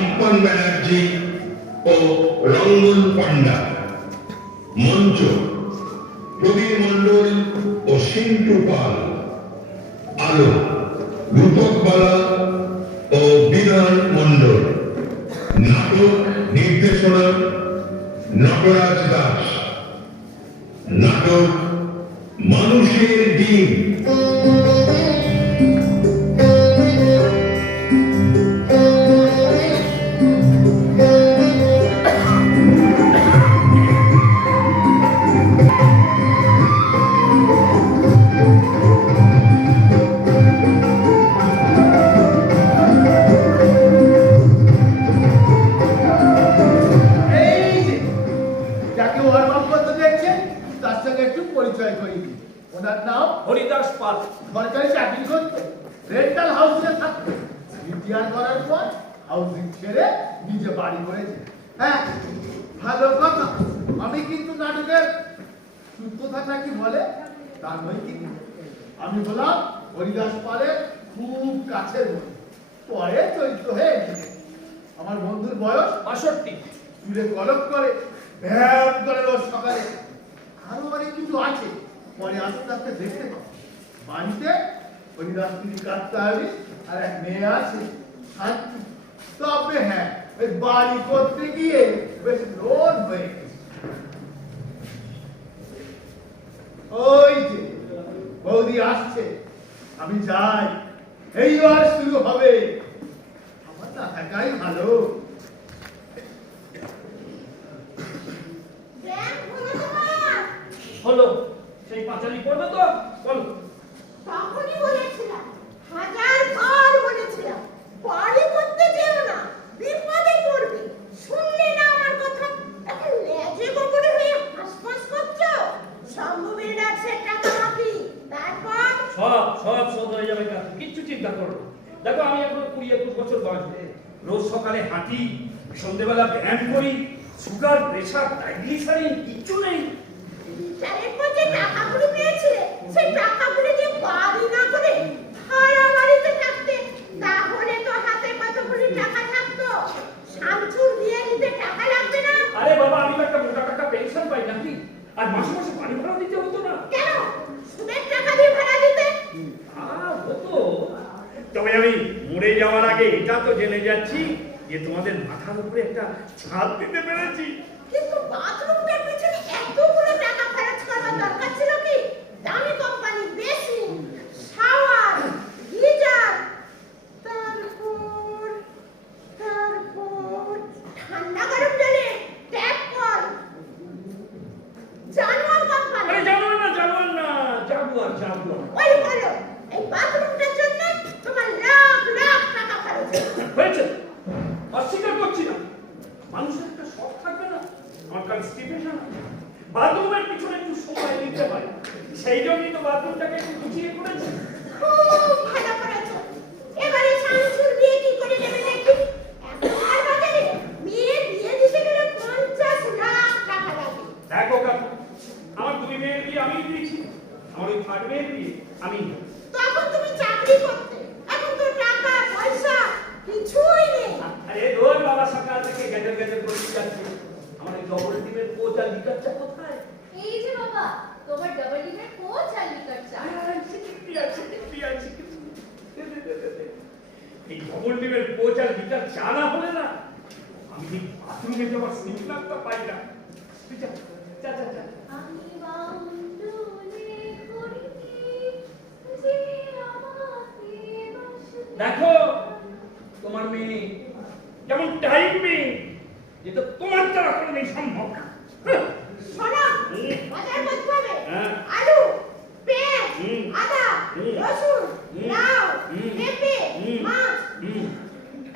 চম্পন ব্যানার্জি ও রঙ্গন পান্ডা। মঞ্চ প্রবীর মণ্ডল ও সিন্টু পাল। আলো রূপক বালা ও বিধান মণ্ডল। নাটক নির্দেশনা নটরাজ দাস। নাটক মানুষের ডিম। ওনার নাম হরিদাস পাল। সরকারি চাকরি করতো, রেন্টাল হাউসে থাকতো। রিটায়ার করার পর হাউসিং ছেড়ে নিজে বাড়ি করেছে। হ্যাঁ, ভালো কথা। আমি কিন্তু নাটকের সূত্রধার নাকি বলে তা নয়, কিন্তু আমি বললাম হরিদাস পালের খুব কাছের বন্ধু। পরে চরিত্র হয়ে গেছে। আমার বন্ধুর বয়স ৬২। চুলে কলক করে, ব্যায়াম করে রোজ সকালে। আরো অনেক কিছু আছে, পরে আস্তে আস্তে দেখতে পাবো। বাড়িতে হরিদাস তিনি কাটতে হবে, আর এক মেয়ে আছে শান্তি। তবে হ্যাঁ, ওই বাড়ি করতে গিয়ে বেশ লোন হয়ে গেছে। ওই যে বৌদি আসছে, আমি যাই। এইবার শুরু হবে। আমার না থাকাই ভালো। হলো সেই পাঁচালি পড়বে তো বলো। তখনই বলেছিলাম, হাজার বার বলেছিলাম, বাড়ি করতে যেও না, বিপদে পড়বে। শুনলে না আমার কথা। এখন লেজে গোবরে হয়ে হাসপাস করছো। সম্ভবের আছে টাকা বাকি, তারপর সব সব শোধ হয়ে যাবে। কিচ্ছু চিন্তা করো। দেখো আমি এখন ২০-২১ বছর বয়স। রোজ সকালে হাঁটি, সন্ধ্যেবেলা ব্যায়াম করি। সুগার, প্রেশার, ট্রাইগ্লিসারিড কিচ্ছু নেই। বিচারের পর যে টাকাগুলো পেয়েছিলে, সেই টাকাগুলো দিয়ে বাড়ি না করে ভাড়া বাড়িতে থাকতে, তাহলে তো হাতে কতগুলি টাকা থাকতো। শামসুর বিয়ে দিতে টাকা লাগবে না? আরে বাবা, আমি তো একটা মোটা টাকা পেনশন পাই নাকি? আর মাসে মাসে বাড়ি ভাড়া দিতে হতো না? কেন? সুদের টাকা দিয়ে ভাড়া দিতে? হতো। তবে আমি মরে যাওয়ার আগে এটা তো জেনে যাচ্ছি যে তোমাদের মাথার উপরে একটা ছাদ দিতে পেরেছি। কিন্তু বাথরুমের পিছনে এতগুলো টাকা খরচ করার দরকার ছিল কি? দামি কোম্পানি, বেসিন, শাওয়ার, গিজার, তারপর ঠান্ডা গরম জলে ট্যাপ কল, জানোয়ার কোম্পানি। আরে জানোয়ার না, জাগুয়ার। ওই বলো, এই বাথরুমটার জন্য তোমার লাখ লাখ টাকা খরচ হয়েছে। অস্বীকার করছি না। মানুষের একটা শখ থাকবে না? আমার কনস্টিপেশন, বাথরুমের পিছনে একটু সময় দিতে হয়। সেই জন্যই তো বাথরুমটাকে একটু গুছিয়ে করেছি। খুব ভালো করেছো। এবারে শামসুর বিয়ে কি করে নেবে দেখি? এখনকার বাজারে মেয়ের বিয়ে দিতে গেলে ৫০ লাখ টাকা লাগে। দেখো কাকু, আমার ২ মেয়ের বিয়ে আমিই দিয়েছি। আমার ওই ৩rd মেয়ের বিয়ে আমি। তখন তুমি চাকরি করতে, এখন তো টাকা পয়সা কিছুই নেই। আরে রোজ বাবা সকাল থেকে গেজর করে যাচ্ছে। আমার এই ডবল টিমের কোচ আর লিকারটা কোথায়? এই যে বাবা, তোমার ডাবল ডিমের কোচ আর লিকার চা। এই ডবল টিমের কোচ আর লিকার চা না হলে না আমি এই বাথরুমে যাওয়ার সিগন্যালটা পাই না। চা। আমি বাউন্ডুলে করি যে আমাকে বাসে। দেখো তোমার মেয়ে যেমন টাইপিং, যেটা তোমার দ্বারা কোনোদিন সম্ভব না। শোনো, বাজার করতে হবে। হ্যাঁ। আলু, পেঁয়াজ, হুম। আদা, হুম। রসুন, হুম। লাউ, হুম। পেঁপে, হুম। মাছ।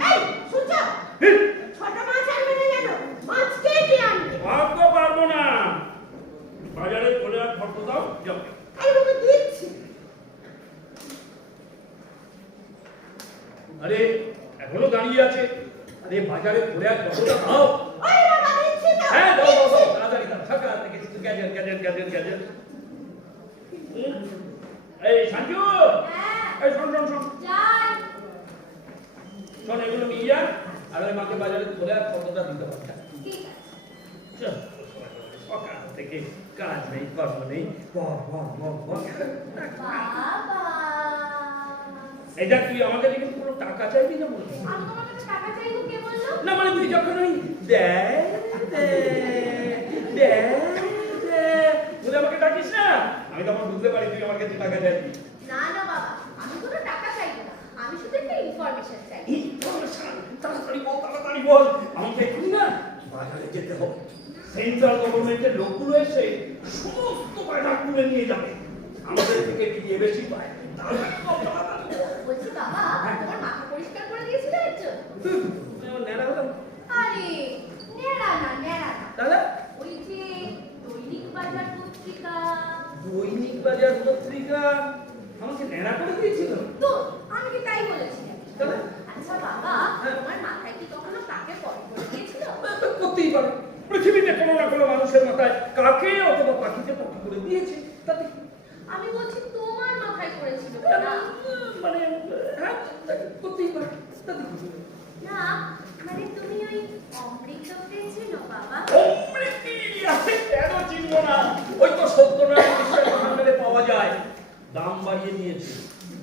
এই, শুনছো? ছোট মাছ আনবে না যেন, মাছ কেটে আনবে। ভাবতে পারবো না। বাজারে চলে আর ফটো দাও, যাও। আরে বাবা, দিচ্ছি। আরে এখনো দাঁড়িয়ে আছে। আরে বাজারে ঘুরে আর ফটোটা দাও। ওরে বাবা, দিচ্ছি তো। হ্যাঁ দাও দিচ্ছি। তাড়াতাড়ি দাও। সকাল থেকে গ্যাজেট। এই সঞ্জু, হ্যাঁ, এই শোন যাই। শোন, এগুলো নিয়ে যা। আর ওই মাকে বাজারে ধরে আর খবরটা দিতে পারতাম। ঠিক আছে। চল, সকাল থেকে কাজ নেই, কর্ম নেই, বাবা। এটা তুই আমাকে দেখে কোনো টাকা চাইবি না বলবি? আমি তোমার কাছে টাকা চাইবো কে বললো? না মানে তুই যখন ওই দে বলে আমাকে ডাকিস না, আমি তখন বুঝতে পারি তুই আমার কাছে টাকা চাইবি। না না বাবা, আমি কোনো টাকা চাইবো না, আমি শুধু একটা ইনফরমেশন চাই। ইনফরমেশন, তাড়াতাড়ি বল, আমাকে এক্ষুনি না বাজারে যেতে হবে। সেন্ট্রাল গভর্নমেন্টের লোকগুলো এসে সমস্ত বায়না তুলে নিয়ে যাবে, আমাদের থেকে বিয়ে বেশি পায়। বলছি বাবা, তোমার মাথা পরিষ্কার করে দিয়েছিল একজন? নেড়া হলাম আরে নেড়া না, নেড়া না, তাহলে ওই যে দৈনিক বাজার পত্রিকা। দৈনিক বাজার পত্রিকা আমাকে নেড়া করে দিয়েছিল? তো আমি কি তাই বলেছিলাম? তাহলে আচ্ছা বাবা, তোমার মাথায় কি কখনো কাকে পটি করে দিয়েছিল? করতেই পারে, পৃথিবীতে কোনো না কোনো মানুষের মাথায় কাকে অথবা পাখিতে পটি করে দিয়েছে, তাতে কি? আমি বলছি তোমার মাথায় করেছিল না? মানে হ্যাঁ, করতেই পারে, তাতে কি? না মানে তুমি ওই অমৃত পেয়েছিল বাবা? অমৃতি, আরে কেন চিনবো না? ওই তো 70 টাকা বিশ্বের দোকানে পাওয়া যায়, দাম বাড়িয়ে দিয়েছে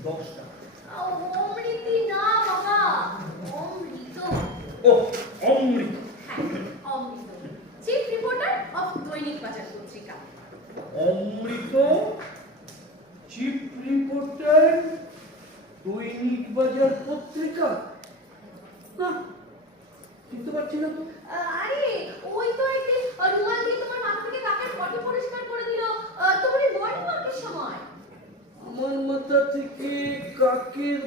10 টাকা। অমৃতি না বাবা, অমৃত। ও অমৃত। হ্যাঁ, অমৃত, চিফ রিপোর্টার অফ দৈনিক বাজার পত্রিকা। অমৃত চিফ রিপোর্টার দৈনিক বাজার পত্রিকা? না চিনতে পারছি না তো। আরে ওই তো একদিন রুমাল দিয়ে তোমার মাথা থেকে কাকের পটি পরিষ্কার করে দিল তোমার এই মর্নিং ওয়াকের সময়। আমার মাথা থেকে কাকের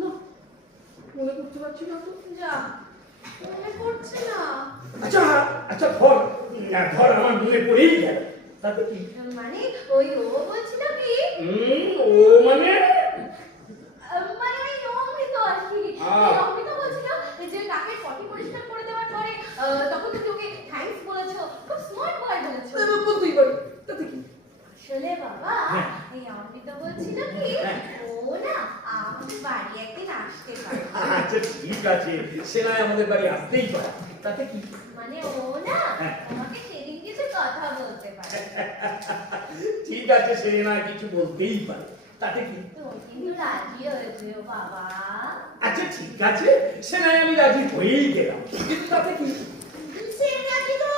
না মনে করতে পারছি না তো। যা, মনে পড়ছে না। আচ্ছা আচ্ছা ধর, ধর আমার মনে পড়েই গেল, তাতে কি? মানে ওই ও বলছিল কি ও মানে মানে ওই অমৃত আর কি। ওই অমৃত বলছিল যে কাকের পটি পরিষ্কার করে দেওয়ার পরে তখন তুমি ওকে থ্যাঙ্কস বলেছো, খুব স্মার্ট বয় বলেছো। বলতেই পারি, তাতে কি? আসলে বাবা এই অমৃত বলছিল কি ও না আমাদের বাড়ি একদিন আসতে পারে। আচ্ছা ঠিক আছে, সে নয় আমাদের বাড়ি আসতেই পারে, তাতে কি? মানে ও না তোমাকে সেদিন কিছু কথা বলতে পারে। ঠিক আছে, সে না কিছু বলতেই পারে, তাতে কি? তুমি কিন্তু রাজি হয়েছো বাবা। আচ্ছা ঠিক আছে, সে নয় আমি রাজি হয়েই গেলাম, কিন্তু তাতে কি? সে রাজি তো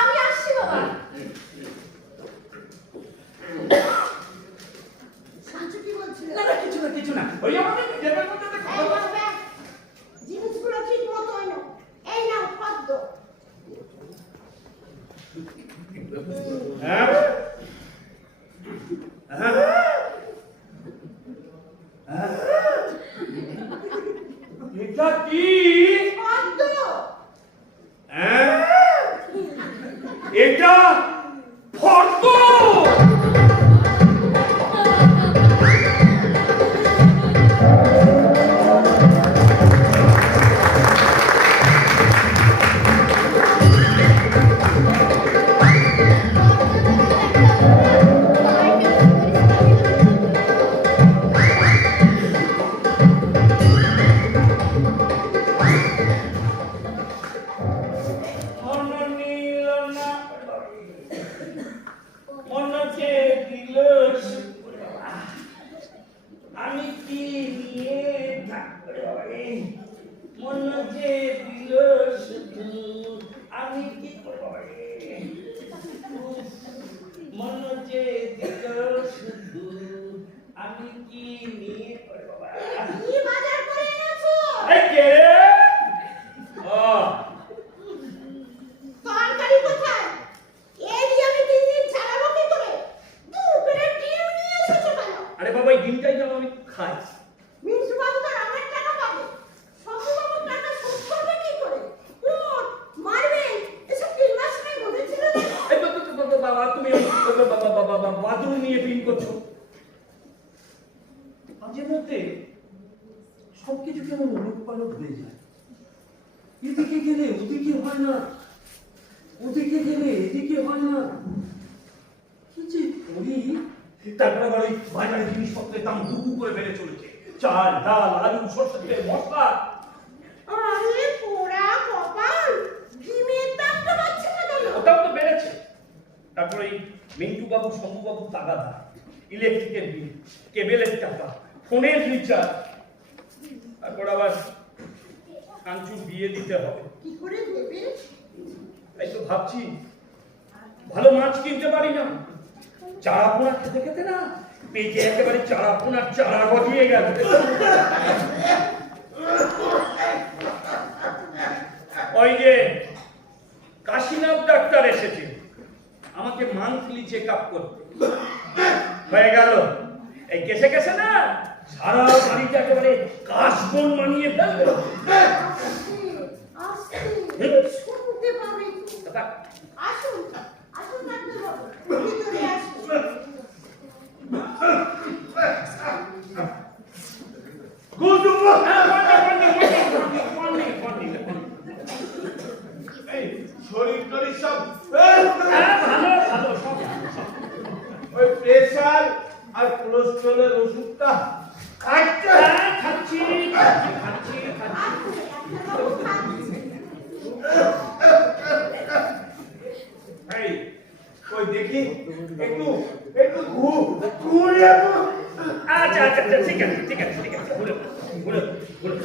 আমি আসছি বাবা। শান্তু কি বলছিল? না না কিছু না কিছু না, ওই আমাদের নিজেদের মধ্যে তো কথা বলা। জিনিসগুলো ঠিক মতো এনো। এই নাও পদ্ম। হ্যাঁ এটা কি? পদ্ম। এটা ফর্দ। আমি কি নিয়ে মনে যে দিল শুধু আমি কি মনে যে দিল শুধু আমি কি নিয়ে কি বাজার করে এনেছো? কে ও তরকারি কোথায়? এই দিয়ে আমি 3 দিন চালাবো কি করে? দুপুরে ডিম নিয়ে এসেছো কেন? আরে বাবা এই ডিমটাই তো আমি খাই। মিন্টু বাবু তো আমার টাকা পাবে। শম্ভু বাবুর টাকা শোধ করবে কি করে? কোন মারবেন? এসব 3 মাস আগে বলেছিল না? এই বাবা তুমি বাথরুম নিয়ে পিন করছো। মাঝে মধ্যে সবকিছু কেমন উলট পালট হয়ে যায়, এদিকে গেলে ওদিকে হয় না, ওদিকে গেলে এদিকে হয় না, কি যে করি। তারপরে আবার ওই বাজারে জিনিসপত্রের দাম হু হু করে বেড়ে চলেছে, চাল ডাল আলু সরষের তেল মশলা। আরে পোড়া কপাল, ডিমের দামটা বাড়ছে না কেন? ওটাও তো বেড়েছে। তারপরে এই মিন্টু বাবু শম্ভু বাবু তাগাদা, ইলেকট্রিকের বিল, কেবেলের টাকা, ফোনের রিচার্জ, তারপর আবার কাঞ্চুর বিয়ে দিতে হবে। কি করে দেবে? তাই তো ভাবছি ভালো মাছ কিনতে পারি না, চারা পোনা খেতে খেতে না পেটে একেবারে চারা পোনার চারা গজিয়ে গেল। ওই যে কাশীনাথ ডাক্তার এসেছে আমাকে মান্থলি চেক আপ করতে, হয়ে গেল এই কেসে কেসে না সারা বাড়িটা একেবারে কাশবন মানিয়ে ফেলবে। আস্তে শুনতে পাবে। আসুন আসুন ডাক্তারবাবু, ভিতরে আসুন। এই শরীর টরীর সব ওই প্রেসার আর কোলেস্টেরলের ওষুধটা খাচ্ছি। আসুন ডাক্তারবাবু, খাচ্ছি। এই ওই দেখি একটু একটু ঘুরে আচ্ছা আচ্ছা আচ্ছা, ঠিক আছে ঠিক আছে ঠিক আছে, ঘুরে ঘুরে ঘুরে।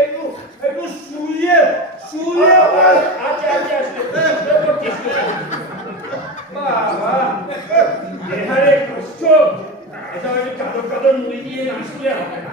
একটু একটু শুয়ে আচ্ছা আচ্ছা বাবা, এখানে কষ্ট, এটা হয়তো চাদর চাদর মুড়ি দিয়ে আসলে হবে না।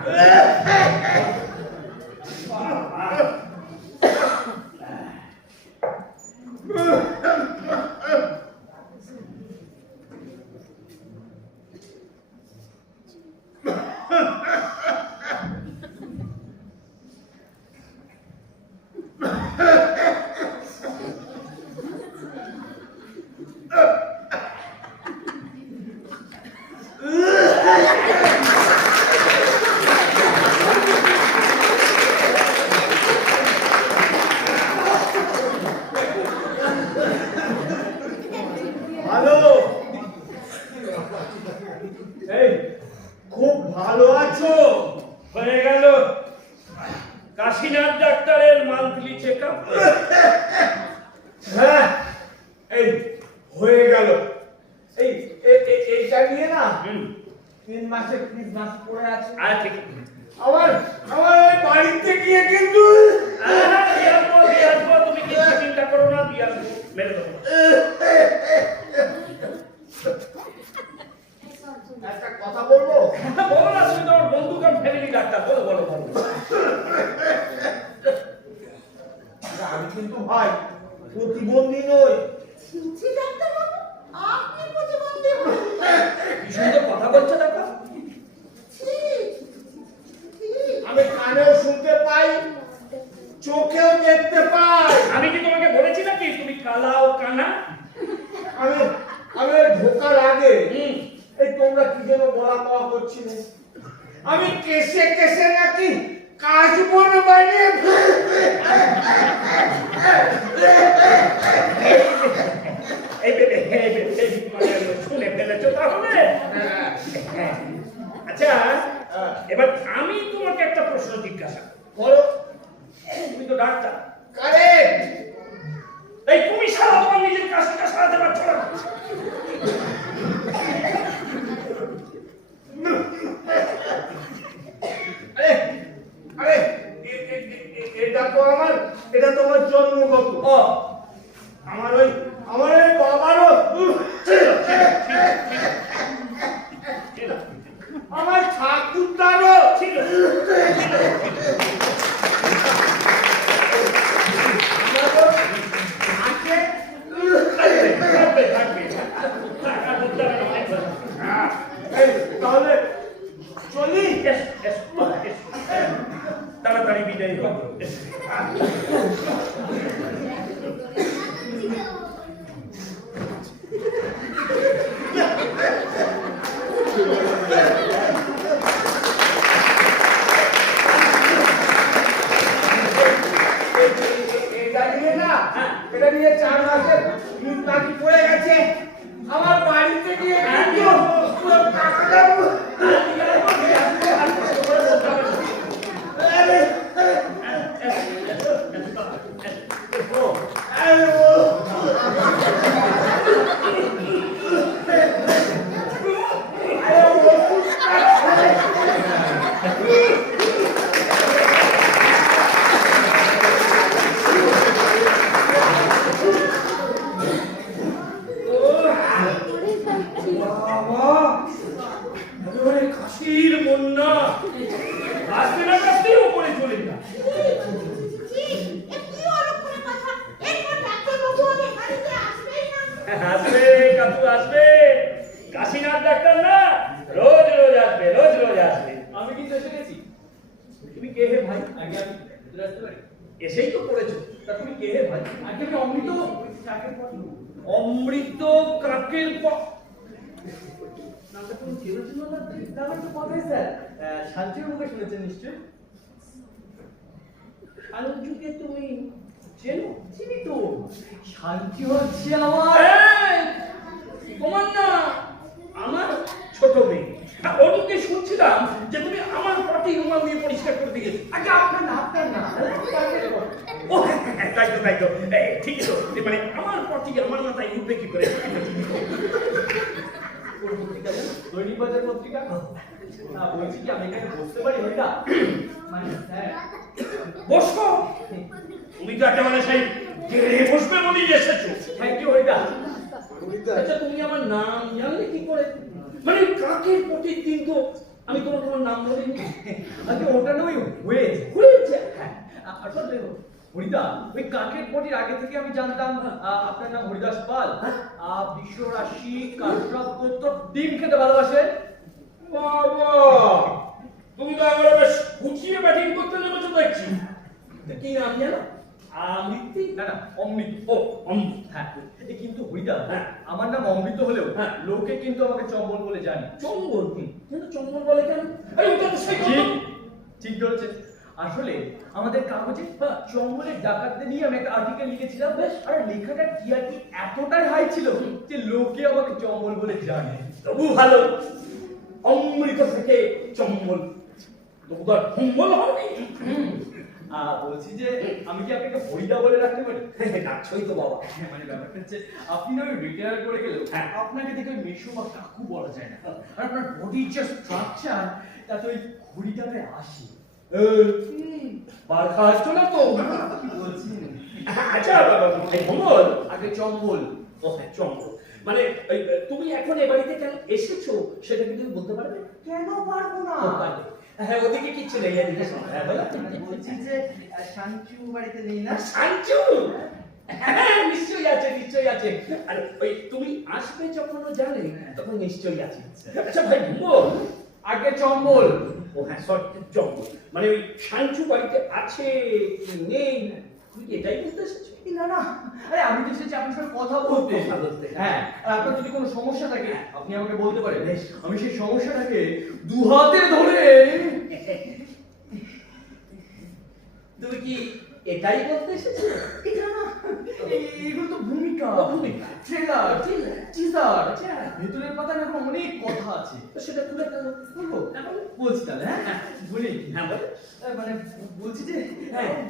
ভালো, এই খুব ভালো আছো? হয়ে গেল কাশীনাথ ডাক্তারের মান্থলি চেক আপ। হ্যাঁ এই হয়ে গেল। এই এইটা নিয়ে না 3 মাসের ক্রিসমাস পড়ে আছে। আচ্ছা আমার আমার ওই বাড়িতে গিয়ে কিন্তু তুমি কিছু চিন্তা করো না, দিয়ে আসবো, মেরে দেবো। একটা কথা বলবো? বলো না, তুমি তোমার বন্ধু কার ফ্যামিলি ডাক্তার, বলো বলো বলো। আমি কিন্তু ভাই প্রতিবন্ধী নই। ছি ডাক্তারবাবু, আপনি প্রতিবন্ধী হলেন? কি সুন্দর কথা বলছো দেখো। ছি, ছি। আমি কানেও শুনতে পাই, চোখেও দেখতে পাই। আমি কি তোমাকে বলেছি নাকি তুমি কালা ও কানা? আমি আমি ওই ঢোকার আগে হুম। এই তোমরা কি যেন বলা কওয়া করছিলে, আমি কেসে কেসে নাকি কাশবন বানিয়ে এই শুনে ফেলেছো তাহলে? আচ্ছা, এবার আমি তোমাকে একটা প্রশ্ন জিজ্ঞাসা করব। বলো। তুমি তো ডাক্তার, কারেক্ট। তাই তুমি সারা তোমার নিজের কাজটা সারাতে পারছো না? আরে আরে এটা তো আমার জন্মগত। ও আমার ওই বাবারও আমার ঠাকুরদারও ছিল। আছে। এই, তাহলে চলি। তাড়াতাড়ি এটা নিয়ে 4 মাসের দুধ বাকি পড়ে গেছে আমার বাড়িতে গিয়ে পুরো টাকাটা কাশির বন্যা আসবে না কাশতে উপরে চলে যা আসবে কাকু আসবে কাশীনাথ ডাক্তার না রোজ রোজ আসবে রোজ রোজ আসবে আমি কিন্তু এসে গেছি। তুমি কে হে ভাই? আগে আমি ভিতরে আসতে পারি? এসেই তো পড়েছো তা তুমি কে হে ভাই? আগে আমি অমৃত কাকের পর অমৃত কাকের পর নামটা তুমি চেনেছেন না? নামটা তো কথাই স্যার শান্তির মুখে শুনেছেন নিশ্চয়ই। শান্তিকে তুমি চেনো? চিনি তো। শান্তি হচ্ছে আমার তোমার না আমার ছোট মেয়ে অনুকে শুনছিলাম যে তুমি আমার পটি রুমাল দিয়ে পরিষ্কার করে দিয়েছো আগে আপনার না ও তাই তো ঠিক তো মানে আমার পটি আমার মাথায় উঠবে কি করে দৈনিক বাজার পত্রিকা বলছি কি আমি এখানে বসতে পারি ওইটা মানে স্যার বসো তুমি তো একেবারে সেই গেড়ে বসবে বলেই এসেছো থ্যাংক ইউ ওইটা আচ্ছা তুমি আমার নাম জানলে কি করে মানে কাকের পটির দিন তো আমি তোমার নাম বলিনি আগে ওটা নয় হয়েছে হ্যাঁ আসলে দেখো হরিদা ওই কাকের পটির আগে থেকে আমি জানতাম আপনার নাম হরিদাস পাল বিশ্ব রাশি কাশ্যপ গোত্র ডিম খেতে ভালোবাসেন বাবা তুমি তো আমার বেশ গুছিয়ে ব্যাটিং করতে নেমেছো দেখছি কি নাম জানো অমৃত না না অমৃত ও অমৃত হ্যাঁ কিন্তু হরিদা হ্যাঁ আমার নাম অমৃত হলেও হ্যাঁ লোকে কিন্তু আমাকে চম্বল বলে জানে চম্বল কিন্তু চম্বল বলে কেন আরে ওটা তো সেই ঠিক ধরেছেন আসলে আমাদের কাগজে চম্বলের ডাকাতদের নিয়ে আমি একটা আর্টিকেল লিখেছিলাম বেশ আর লেখাটা টিআরপি এতটাই হাই ছিল যে লোকে আমাকে চম্বল বলে জানে তবু ভালো অমৃত থেকে চম্বল তবু তো চম্বল হয়নি বলছি যে আমি কি আপনাকে হরিদা বলে রাখতে পারি ডাকছই তো বাবা মানে ব্যাপারটা হচ্ছে আপনি না রিটায়ার করে গেলেও আপনাকে দেখে মেশো বা কাকু বলা যায় না আর আপনার বডির যে স্ট্রাকচার তাতে ওই হরিদাতে আসে বার খাচ্ছ না তো কি বলছেন আচ্ছা চম্বল আগে চম্বল ও হ্যাঁ চম্বল মানে তুমি এখন এ বাড়িতে কেন এসেছো সেটা কি তুমি বলতে পারবে কেন পারবো না হ্যাঁ ওদিকে কিচ্ছু নেই এদিকে শোনো হ্যাঁ বলো বলছি যে শান্তিউ বাড়িতে নেই না সাঞ্চু হ্যাঁ নিশ্চয়ই আছে আর ওই তুমি আসবে যখন ও জানে তখন নিশ্চয়ই আছে আচ্ছা ভাই বল আগে চম্বল ও হ্যাঁ সরি চম্বল মানে ওই সাঞ্চু বাড়িতে আছে কি নেই তুমি কি এটাই বলতে এসেছো না না আরে আমি তো এসেছি আপনার সাথে কথা বলতে হ্যাঁ আর আপনার যদি কোনো সমস্যা থাকে আপনি আমাকে বলতে পারেন আমি সেই সমস্যাটাকে দু হাতে ধরে তুমি কি এটাই বলতে এসেছো এগুলো তো ভূমিকা ট্রেলার টিজার ভেতরের পাতা এখন অনেক কথা আছে সেটা খুলে বলবো বলছি তাহলে হ্যাঁ বলি হ্যাঁ বলো মানে বলছি যে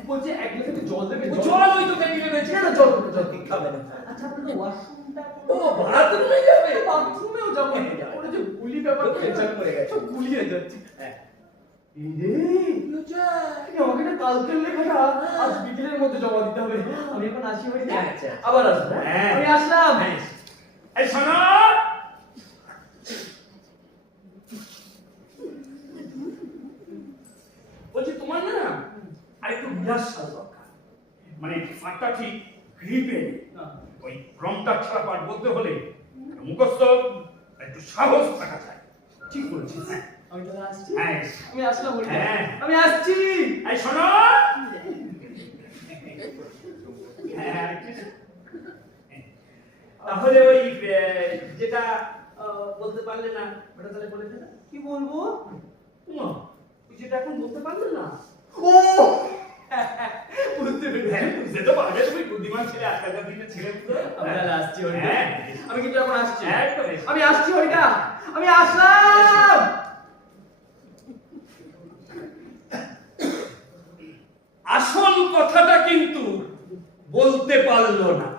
বলছি এক গ্লাসে জল দেবে জল ওই তো টেবিলে রয়েছে না জল খাবে না আচ্ছা আপনার ওয়াশরুমটা ও বাথরুমে যাবে বাথরুমেও যাবো ওটা যে গুলি ব্যাপার পেছন করে গেছে সব গুলিয়ে যাচ্ছে হ্যাঁ আমাকে না কালকের লেখাটা আজ বিকেলের মধ্যে জমা দিতে হবে আমি এখন আসি বাড়িতে আচ্ছা আবার আসবো আমি আসলাম এই শোনো বলছি তোমার না আরেকটু রিহার্সাল দরকার মানে ফাঁকটা ঠিক গ্রিপে ওই রংটা ছাড়া পাঠ বলতে হলে মুখস্থ একটু সাহস থাকা চাই ঠিক বলেছিস হ্যাঁ আমি তাহলে আসছি হ্যাঁ আমি আসলাম হ্যাঁ আমি আসছি এই শোনো তাহলে ওই যেটা বলতে পারলে না ওটা তাহলে বলে ফেলো। কি বলবো? উমা, ওই যেটা এখন বলতে পারলে না। ও বুঝতে পেরেছি। হ্যাঁ, বুঝতে তো পারবে, তুমি বুদ্ধিমান ছেলে, আজকালকার দিনের ছেলে তো। আমি তাহলে আসছি হরিদা। হ্যাঁ। আমি কিন্তু এখন আসছি। একদম এসো। আমি আসছি হরিদা, আমি আসলাম। আসল কথাটা কিন্তু বলতে পারলো না।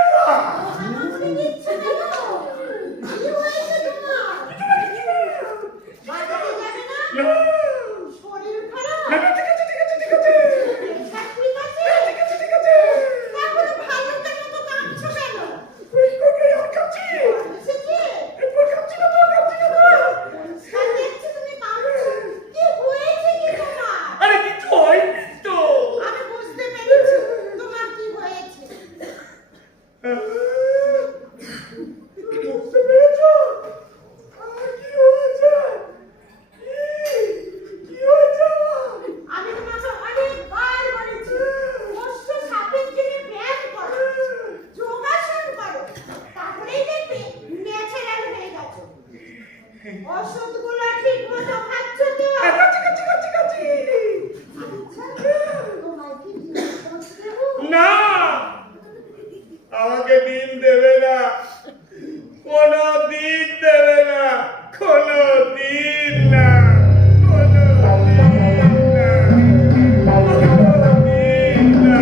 আমাকে দিচ্ছে কেন? কি হয়েছে তোমার? বাজারে যাবে না? শরীর খারাপ? প্রেশার ঠিক আছে? তাহলে ভালুকের মতো কাঁদছো কেন? এসেছে? পরিষ্কার দেখছি তুমি কাঁদছো। কি হয়েছে কি তোমার? আরে কিছু হয়নি তো। আমি বুঝতে পেরেছি তোমার কি হয়েছে। বুঝতে পেরেছো? কি হয়েছে? কি হয়েছে আমার? আমি তোমাকে অনেকবার বলেছি অশ্ব সাপেক্ষে ব্যায়াম করো, যোগাসন করো, তাহলেই দেখবে ন্যাচারাল হয়ে গেছো। ওষুধগুলো ঠিক মতো খাচ্ছ তো? আচ্ছা, তোমার কি জিজ্ঞেস করতে হবে? না, আমাকে দিন দেবে না, কোনো দিন দেবে না, কোনো দিন না, কোনো দিন না, কোনো দিন না,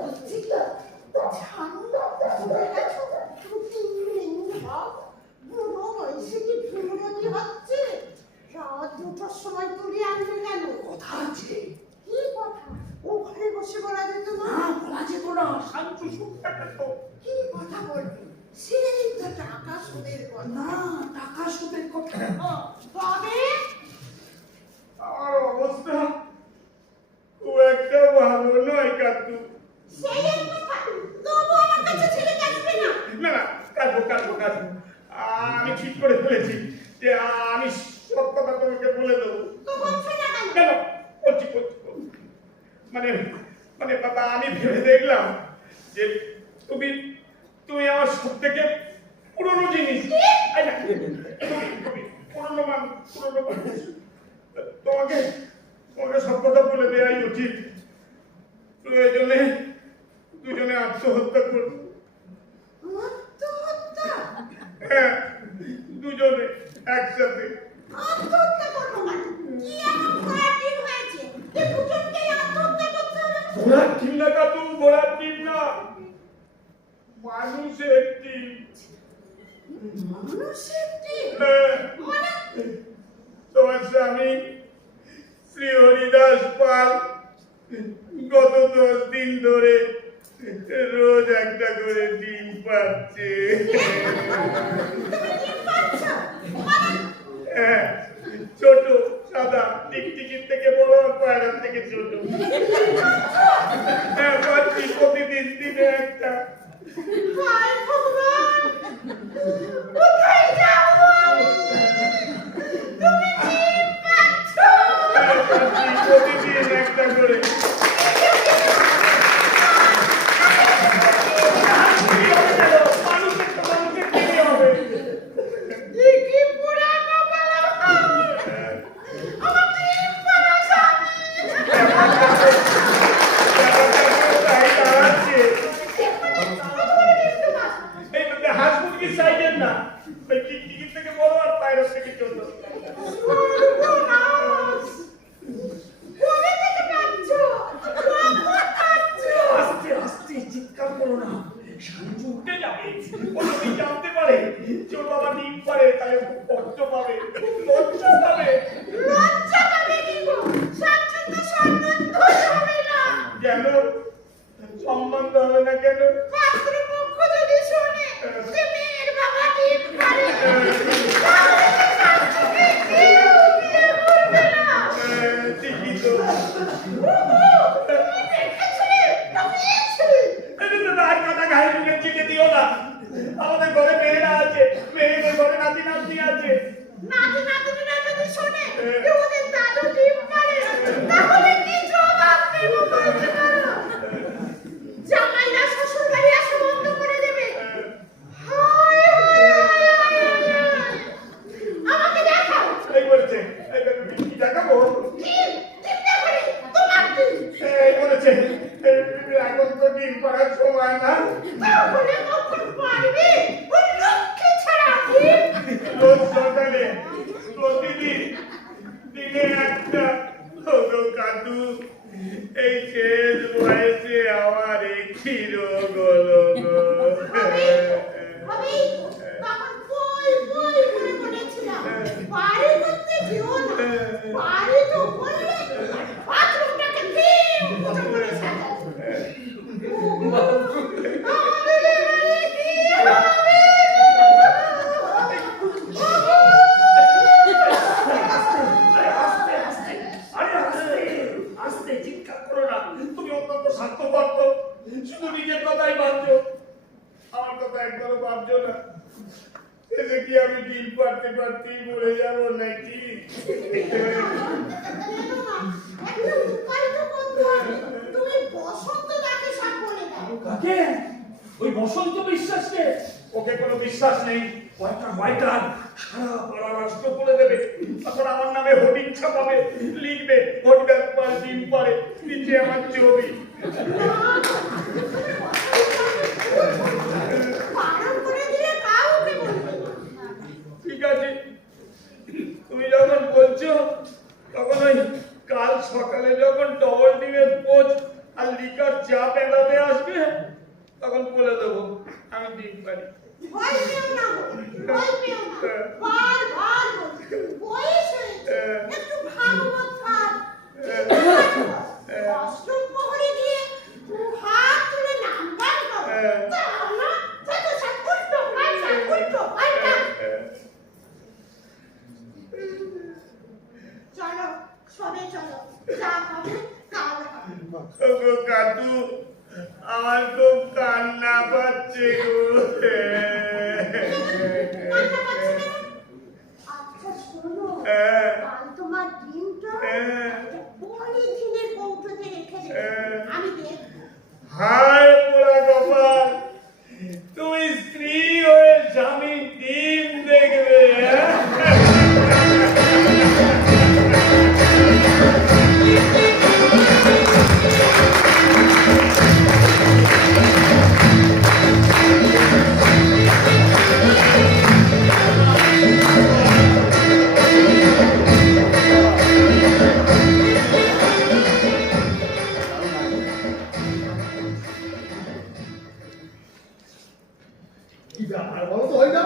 বুঝছি তো। জানো, তুমি গেছো, শুটিং ভাব, বুড়ো বয়সে কি ভ্রমণী হচ্ছে। রাত 2টার সময় তুলে আনবে কেন? কথা আছে। কি কথা? ওখানে বসে বলা যেত না? না, বলা যেত না, শান্ত সুখ থাকে তো। কি কথা বলবে? সেই তো টাকা সুদের কথা। না, টাকা সুদের কথা না। তবে আমার অবস্থা খুব একটা ভালো নয় কাকু। সেই এক কথা, তবু আমার কাছে ছেড়ে আসবে না। না না, কাকু। আমি ঠিক করে ফেলেছি যে আমি সব কথা তোমাকে বলে দেবো। তো বলছো না কেন? কেন? বলছি। মানে বাবা, আমি ভেবে দেখলাম যে তুমি আমার সব থেকে পুরনো জিনিস। এই না, তুমি পুরনো মানুষ। তোমাকে সব কথা বলে দেওয়াই উচিত। প্রয়োজনে দুজনে আত্মহত্যা করব। আত্মহত্যা? হ্যাঁ, দুজনে একসাথে। আত্মহত্যা করবো মানে? কি এমন ঘোড়ার ডিম হয়েছে যে দুজনকেই আত্মহত্যা করতে হবে? ঘোড়ার ডিম না কাকু, ঘোড়ার ডিম না, মানুষের ডিম। মানুষের ডিম? হ্যাঁ, মানে? তোমার স্বামী শ্রী হরিদাস পাল গত 10 দিন ধরে রোজ একটা করে ডিম পাচ্ছে। তুমি ডিম পাচ্ছ? মানে? হ্যাঁ, ছোট সাদা টিকটিকির থেকে বড় আর পায়রার থেকে ছোট। হ্যাঁ, পাচ্ছি প্রতিদিন দিনে একটা। হায় ভগবান! কোথায় যাবো আমি? তুমি ডিম পাচ্ছ? হ্যাঁ, পাচ্ছি। তাহলে তাহলে কষ্ট পাবে, লজ্জা পাবে। লজ্জা পাবে কি গো? সাজ্জাদ তো সম্বন্ধই হবে না। কেন সম্বন্ধ হবে না কেন? পাত্রপক্ষ যদি শোনে যে মেয়ের বাবা ডিম পারে, তাহলে তো সাজ্জাদকে কেউ বিয়ে করবে না। ঠিকই তো। তুমি দেখেছিলে না পেয়েছিলে? এই তো তার কথা গায়ে মুখে চিঠি দিও না। আমাদের ঘরে মেয়েরা আছে, মেয়েদের ঘরে নাতি নাতনি আছে। নাতি নাতনিরা যদি শোনে যে ওদের দাদু ডিম পারে, তাহলে কি জবাব দেবো বলতে পারো? জামাইরা শ্বশুর বাড়ি আসা বন্ধ করে দেবে। হায় হায় হায় হায়। আমাকে দেখাও এই বলেছে, এই কি দেখাবো? ডিম, ডিম দেখাবে তোমার ডিম। এই বলেছে, এখন তো ডিম পাড়ার সময় না। তাহলে কখন পারবে ওই লক্ষ্মী ছাড়া ডিম? রোজ সকালে প্রতিদিন দিনে একটা। ওগো কাদু, এই শেষ বয়সে আমার একই রোগ হলো গো। আমি তখন বই বই করে বলেছিলাম বাড়ি করতে যেও না, বাড়ি তো করলে বাথরুমটাকে ডিম পুজো করে সাজাও। আরে আস্তে আস্তে চিৎকার করো না। তুমি অত্যন্ত স্বার্থপর তো, শুধু নিজের কথাই ভাবছো, আমার কথা একবারও ভাবছো না। এতে কি আমি ডিম পারতে পারতেই মরে যাবো নাকি? একটা উপায় তো করতে হবে। তুমি বসন্ত দাকে সব বলে দাও। কাকে? ওই বসন্ত বিশ্বাসকে? ওকে কোনো বিশ্বাস নেই। ওয়াইটার সারা পাড়া রাষ্ট্র করে দেবে। তখন আমার নামে হোর্ডিং ছাপাবে, লিখবে হোর্ডিং পার ডিম পারে, নিচে আমার ছবি। পালন করে দিলে কাউকে বলবে না। ঠিক আছে, তুমি যখন বলছো, তখন ওই কাল সকালে যখন ডবল ডিমের পোচ আর লিকার চা পেঁদাতে আসবে, তখন বলে দেবো আমি ডিম পারি। ভয় পেও না, ভয় পেও না। বারবার বলছি, বয়স হয়েছে, একটু ভাগবত পাঠ। অষ্টম প্রহরে গিয়ে দু হাত তুলে নাম গান করো। তা না, যত সব উল্টো পাল্টা, উল্টো পাল্টা। চলো, সবে চলো, যা হবে কাল হবে। ওগো কাদু, আমার খুব কান্না পাচ্ছে গো। কান্না পাচ্ছে না? আচ্ছা শোনো, হ্যাঁ। কাল তোমার ডিমটা হ্যাঁ। পলিথিনের কৌটোতে রেখে দেবে। হ্যাঁ। আমি দেখবো। হায় পোড়া কপাল, তুমি স্ত্রী হয়ে স্বামী ডিম দেখবে, হ্যাঁ? কি ব্যাপার বলো তো ওইটা?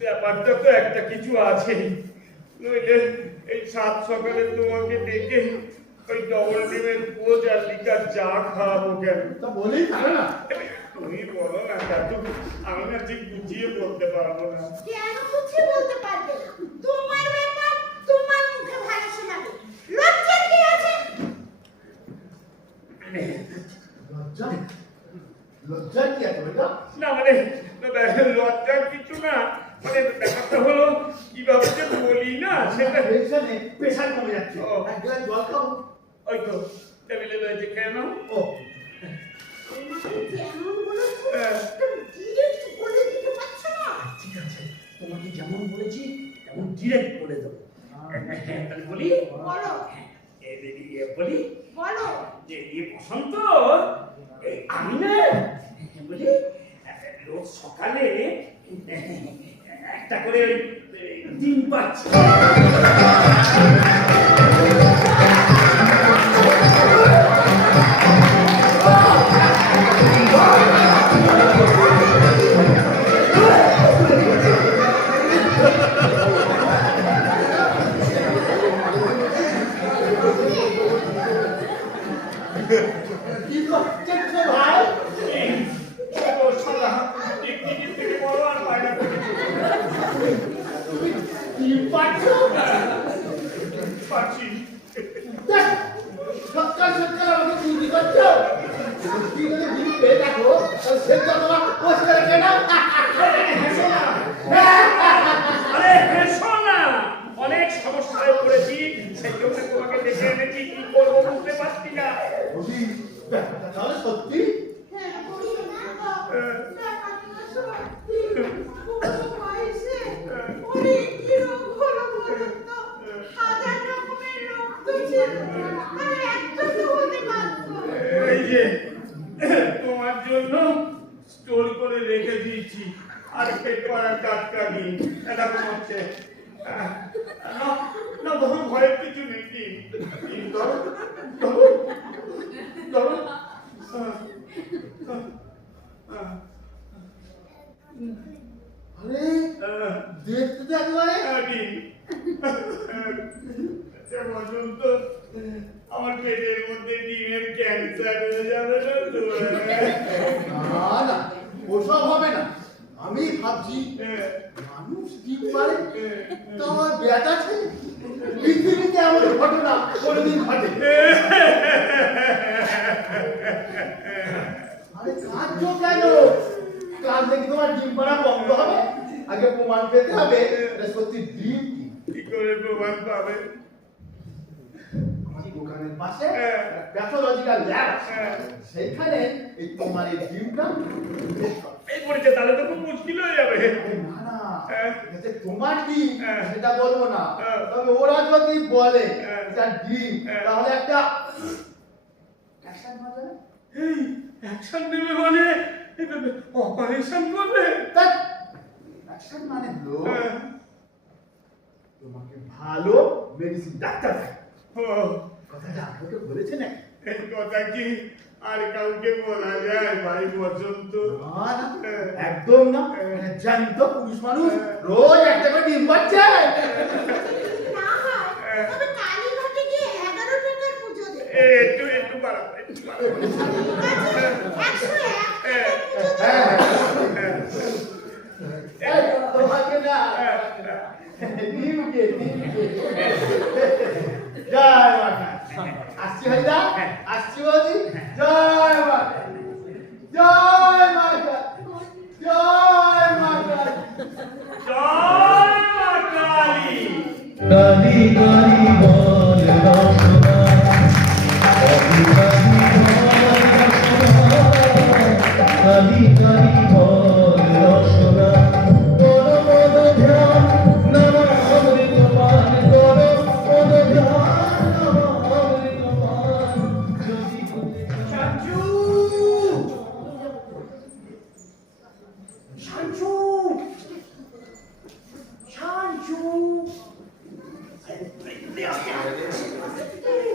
ব্যাপারটা তো একটা কিছু আছেই, নইলে এই সাত সকালে তোমাকে ডেকে ওই ডবল ডিমের পোচ আর লিকার চা খাওয়াবো কেন? তা বলেই পারে না। তুমি বলো না কাকু, আমি না ঠিক বুঝিয়ে বলতে পারবো না। কেন বুঝিয়ে বলতে পারবে না? তোমার ব্যাপার তোমার মুখে ভালো শোনাবে। লজ্জার কি আছে? লজ্জা? লজ্জার কি আছে ওইটা? না মানে লজ্জার কিছু না, মানে ব্যাপারটা হলো কিভাবে যে বলি না সেটা। টেনশনে প্রেশার কমে যাচ্ছে। ও। এক গ্লাস জল খাও। ওই তো টেবিলে রয়েছে, কেন? ও, আমাকে যেমন বলেছো হ্যাঁ। তুমি ডিরেক্ট বলে দিতে পারছো না। ঠিক আছে, তোমাকে যেমন বলেছি তেমন ডিরেক্ট বলে দেবো। তাহলে বলি, বলো, বলি বলো। যে বসন্ত, আমি না বলি রোজ সকালে একটা করে ডিম পাচ্ছি। পারছি। দেখ, সৎকার আমাকে চুরি করছো। তুমি যদি ডিম পেয়ে থাকো, তাহলে সেটা তোমার বসে রেখে নাও। হেসো না। আরে হেসো না, অনেক সমস্যায় পড়েছি, সেই জন্য তোমাকে ডেকে এনেছি, কি করবো বুঝতে পারছি না। বলি, ব্যাপারটা তাহলে সত্যি? হ্যাঁ, বলি না তো। দেখাশোনার সময় পুরো বয়সে ওরে কি রোগ হলো বলুন তো? হাজার রকমের রোগ তো ছিল, আর একটা তো হতে পারতো। এই যে তোমার জন্য স্টোর করে রেখে দিয়েছি, আর খেতে পারার টাটকা দিন এটা হচ্ছে না ধরো ভয়ের কিছু নেই। ডিম ধরো ধরো ধরো। আরে, দেখতে তো একেবারে বসন্ত, আমার পেটের মধ্যে ডিমের ক্যান্সার হয়ে যাবে না তো? না না, ওসব হবে না। আমি ভাবছি মানুষ ডিম পারে, তো আমার ব্যাটা আছে। পৃথিবীতে এমন ঘটনা কোনোদিন ঘটে। আরে কাঁদছো কেন? কাঁদলে কি তোমার ডিম পাড়া বন্ধ হবে? আগে প্রমাণ পেতে হবে এটা সত্যি ডিম কি। কি করে প্রমাণ পাবে? আমাদের দোকানের পাশে প্যাথোলজিক্যাল ল্যাব আছে। সেইখানে এই তোমার এই ডিমটা এই পড়েছে, তাহলে তো খুব মুশকিল হয়ে যাবে। না না, এটা তোমার ডিম সেটা বলবো না, হ্যাঁ। তবে ওরা যদি বলে হ্যাঁ। এটা ডিম, হ্যাঁ। তাহলে একটা অ্যাকশন হবে না? এই অ্যাকশন নেবে মানে অপারেশন করবে? ধ্যাৎ, অ্যাকশন মানে হলো হ্যাঁ। তোমাকে ভালো মেডিসিন ডাক্তার দেয়। ও, কথাটা আপনাকে বলেছে না? এই কথা কি আর কাউকে বলা যায় ভাই বসন্ত? না না, একদম না। জ্যান্ত পুরুষ মানুষ রোজ একটা করে ডিম পাচ্ছে। না হয়, তবে কালীঘাটে গিয়ে 11 টাকার পুজো দেবে। একটু একটু বাড়াবো, একটু বাড়াবো। ঠিক আছে, 101 টাকার পুজো দেবে। হ্যাঁ, এই, তোমাকে না ডিমকে জয় মাতা। আসছি হইদা, আসছি বৌদি। জয় মাতা, জয় মাতা, জয় মাতা। জয় মা কালী। কালী কালী বল রসনা কালী কালী বল রসনা করো মদ ধ্যান নম অমৃত পান করো মদ ধ্যান নম অমৃত পান যদি সাঞ্জু! সাঞ্জু! সাঞ্জু!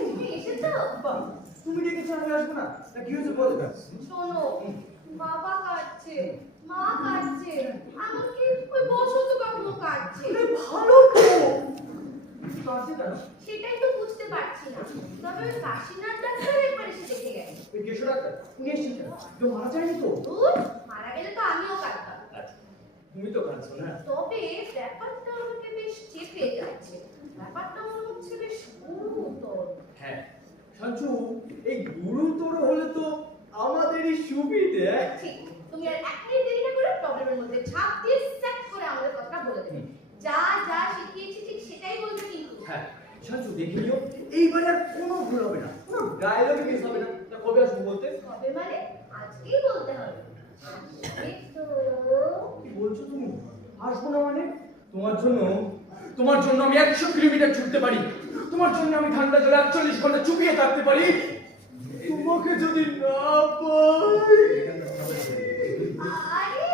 তুমি এসেছো? বাহ, তুমি ডেকেছো, আমি আসবো না? না কি হয়েছে বলো? শোনো, বাবা কাঁদছে, মা কাঁদছে, এমনকি ওই বসন্ত কাকুও কাঁদছে। আরে ভালো তো! কাঁদছে কেন? সেটাই তো বুঝতে পারছি না। তবে ওই কাশীনাথ ডাক্তার একবার এসে দেখে গেছে। ওই কেশো ডাক্তার, উনি এসেছেন কেন? কেউ মারা যায়নি তো? ধুর, মারা গেলে তো আমিও কাঁদতাম। আচ্ছা, তুমি তো কাঁদছো না? তবে ব্যাপারটা আমাকে বেশ চেপে যাচ্ছে। ব্যাপারটা মনে হচ্ছে বেশ গুরুতর। হ্যাঁ, সাঞ্জু, এই গুরুতর হলে তো আমাদেরই সুবিধে। ঠিক, তুমি আর এক মিনিট দেরি না করে প্রবলেমের মধ্যে ঝাঁপ দিয়ে সেট করে আমাদের কথা বলে দেবে। যা যা শিখিয়েছি ঠিক সেটাই বলবে কিন্তু। হ্যাঁ, সাঞ্জু দেখে নিও, এইবার আর কোনো ভুল হবে না, কোনো ডায়লগে মিস হবে না। তা কবে আসবো বলতে? কবে মানে? আজকেই বলতে হবে। আসবে তো। কি বলছো তুমি? আসবো না মানে? তোমার জন্য আমি 100 কিলোমিটার ছুটতে পারি। তোমার জন্য আমি ঠান্ডা জলে 48 ঘন্টা চুপিয়ে থাকতে পারি। তোমাকে যদি না পাই। আরে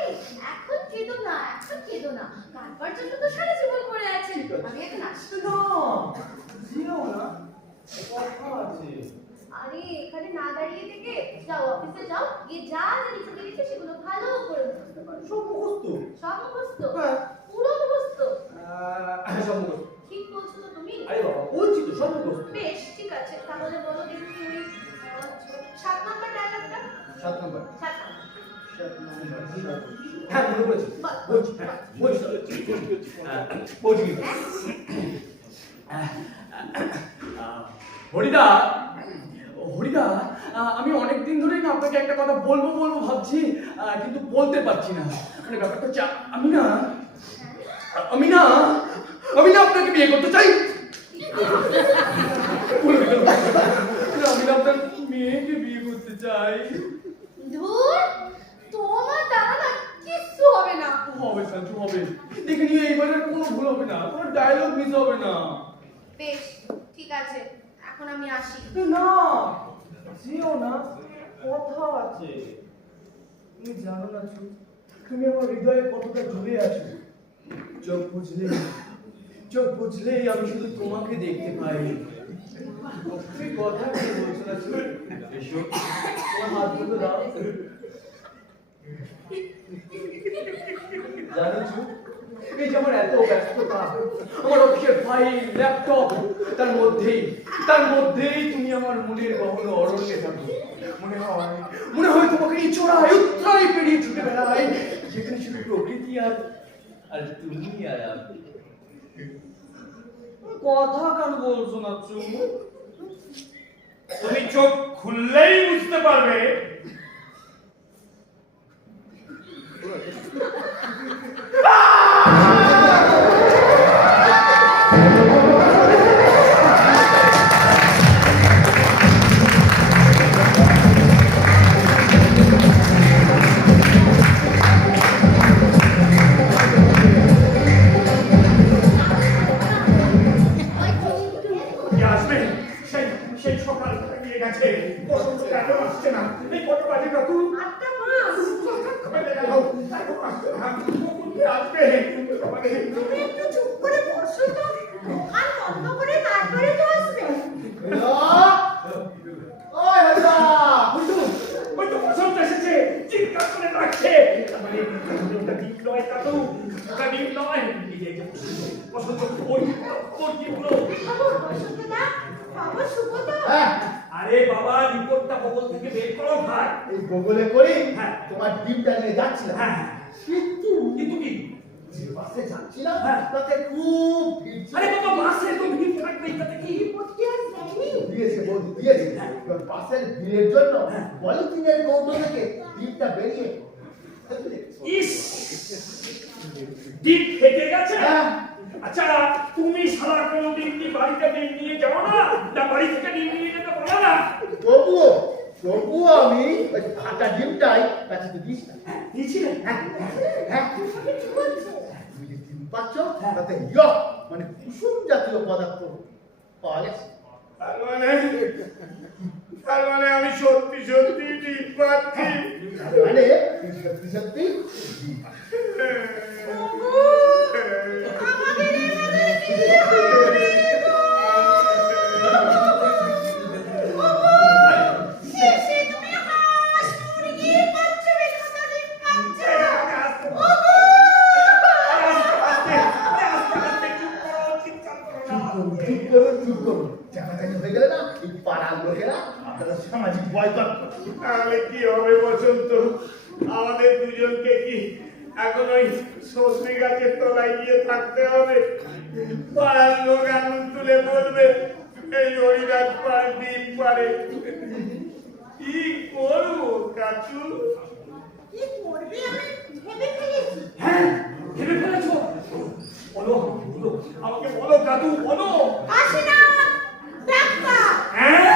এখন কেঁদো না, এখন কেঁদো না। কাঁদবার জন্য তো সারা জীবন পড়ে আছেন। আমি এখন আসি। না, যেও না, কথা আছে। আরে এখানে না দাঁড়িয়ে থেকে যাও, অফিসে যাও, গিয়ে যা যা লিখে দিয়েছে সেগুলো ভালো করে মুখস্থ করো। সব মুখস্থ? সব মুখস্থ? হ্যাঁ। পুরো মুখস্থ? সব মুখস্থ। ঠিক বলছো তো তুমি? আরে বাবা, বলছি তো সব মুখস্থ। বেশ, ঠিক আছে, তাহলে বলো দেখি ওই 7 নম্বর ডায়লগটা। 7 নম্বর। 7 নম্বর। হ্যাঁ, মনে পড়েছে। বলছি, হ্যাঁ, বলছি। বলছি। হরিদা, হরিদা, আমি অনেকদিন ধরেই না আপনাকে একটা কথা বলবো বলবো ভাবছি, কিন্তু বলতে পারছি না। মানে ব্যাপারটা হচ্ছে আমি না আপনাকে বিয়ে করতে চাই। আমি না আপনার মেয়েকে বিয়ে করতে চাই। ধুর, তোমার দ্বারা না কিচ্ছু হবে না। হবে সঞ্জু, হবে। দেখে নিয়ে এইবারে কোনো ভুল হবে না, কোনো ডায়লগ মিস হবে না। বেশ, ঠিক আছে, এখন আমি আসি। না, যেও না, কথা আছে। তুমি জানো না চু, তুমি আমার হৃদয়ে কতটা জুড়ে আছো। চোখ বুঝলেই আমি শুধু তোমাকে দেখতে পাই। তুমি কথা কি বলছো না চু? এসো, তোমার হাতগুলো দাও। জানো চু, এই যে আমার এত ব্যস্ততা, আমার অফিসের ফাইল, ল্যাপটপ, তার মধ্যেই তুমি আমার মনের গহন অরণ্যে থাকো। মনে হয় তোমাকে এই চোরাই উত্তরাই পেরিয়ে ছুটে বেড়াই, যেখানে শুধু প্রকৃতি আর তুমি আর আমি। কথা কেন বলছো না চু? তুমি চোখ খুললেই বুঝতে পারবে কে আসবে। সেই সকাল নিয়ে গেছে, বসন্ত কেন আসছে না? এই কত বাজে কাকু? 8:05। বেজে গেল, এখন আসছে না। কখন কে আসবে? তুমি একটু চুপ করে বসো তো, দোকান বন্ধ করে তারপরে তো আসবে। ওই হরিদা, ওই তো বসন্ত এসেছে, চিৎকার করে ডাকছে। তার মানে ওটা ডিম নয় কাকু, ওটা ডিম নয়। এই যে বসন্ত, ওর ডিমগুলো। বসন্তদা, খবর শুভ তো? আরে বাবা, রিপোর্টটা বগল থেকে বের করো ভাই। এই গুগলে করি হ্যাঁ। তোমার ডিমটা নিয়ে যাচ্ছিলাম। হ্যাঁ, কিন্তু কিন্তু কি? যে বাসে যাচ্ছিলাম হ্যাঁ। তাতে খুব ভিড় ছিল। আরে বাবা, বাসে তো ভিড় থাকবে, তাতে কি? রিপোর্টটি আজ দেয়নি? দিয়েছে বৌদি, দিয়েছে। এবার বাসের ভিড়ের জন্য হ্যাঁ। পলিথিনের কৌটো থেকে ডিমটা বেরিয়ে ইস, ডিম ফেটে গেছে। হ্যাঁ। আচ্ছা, তুমি সারা কোনদিন কি বাড়িতে ডিম নিয়ে যাও না? না বাড়ি থেকে ডিম নিয়ে যেতে পারো না? তবুও আমি ওই ফাটা ডিমটাই কাছে দিস না। দিয়েছিলে? হ্যাঁ, তুমি কি বলছো? তুমি যে ডিম পাচ্ছ তাতে ইয়ক মানে কুসুম জাতীয় পদার্থ পাওয়া গেছে। তার মানে আমি সত্যি সত্যি ডিম পাচ্ছি। মানে সত্যি সত্যি ডিম পাচ্ছ। আমাদের এভাবে বিয়ে হবে গো। শেষে তুমি হাঁস মুরগি পাচ্ছো, বেগুন ডিম পাচ্ছো। চুপ করুন। জানাজানি হয়ে গেলে না এই পাড়ার লোকেরা আপনারা সামাজিক বয়কট করবে। তাহলে কি হবে বসন্ত? আমাদের দুজনকে কি এখন ওই সজনে গাছের তলায় গিয়ে থাকতে হবে? পাড়ার লোক আঙুল তুলে বলবে এই হরিরাজ পাড় ডিম পারে। কি করবো কাকু? কি করবে আমি ভেবে ফেলেছি। হ্যাঁ, ভেবে ফেলেছো? বলো, আমাকে বলো কাকু, বলো। কাশীনাথ, ডাক্তার। হ্যাঁ,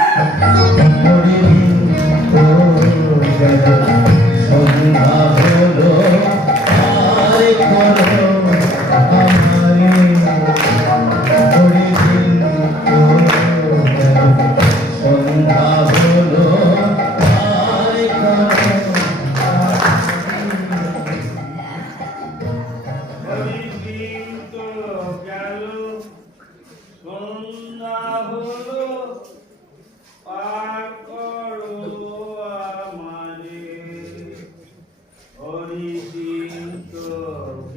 দিন তো গেল, সন্ধ্যা হলো, পার করো আমারে। হরিদিন তো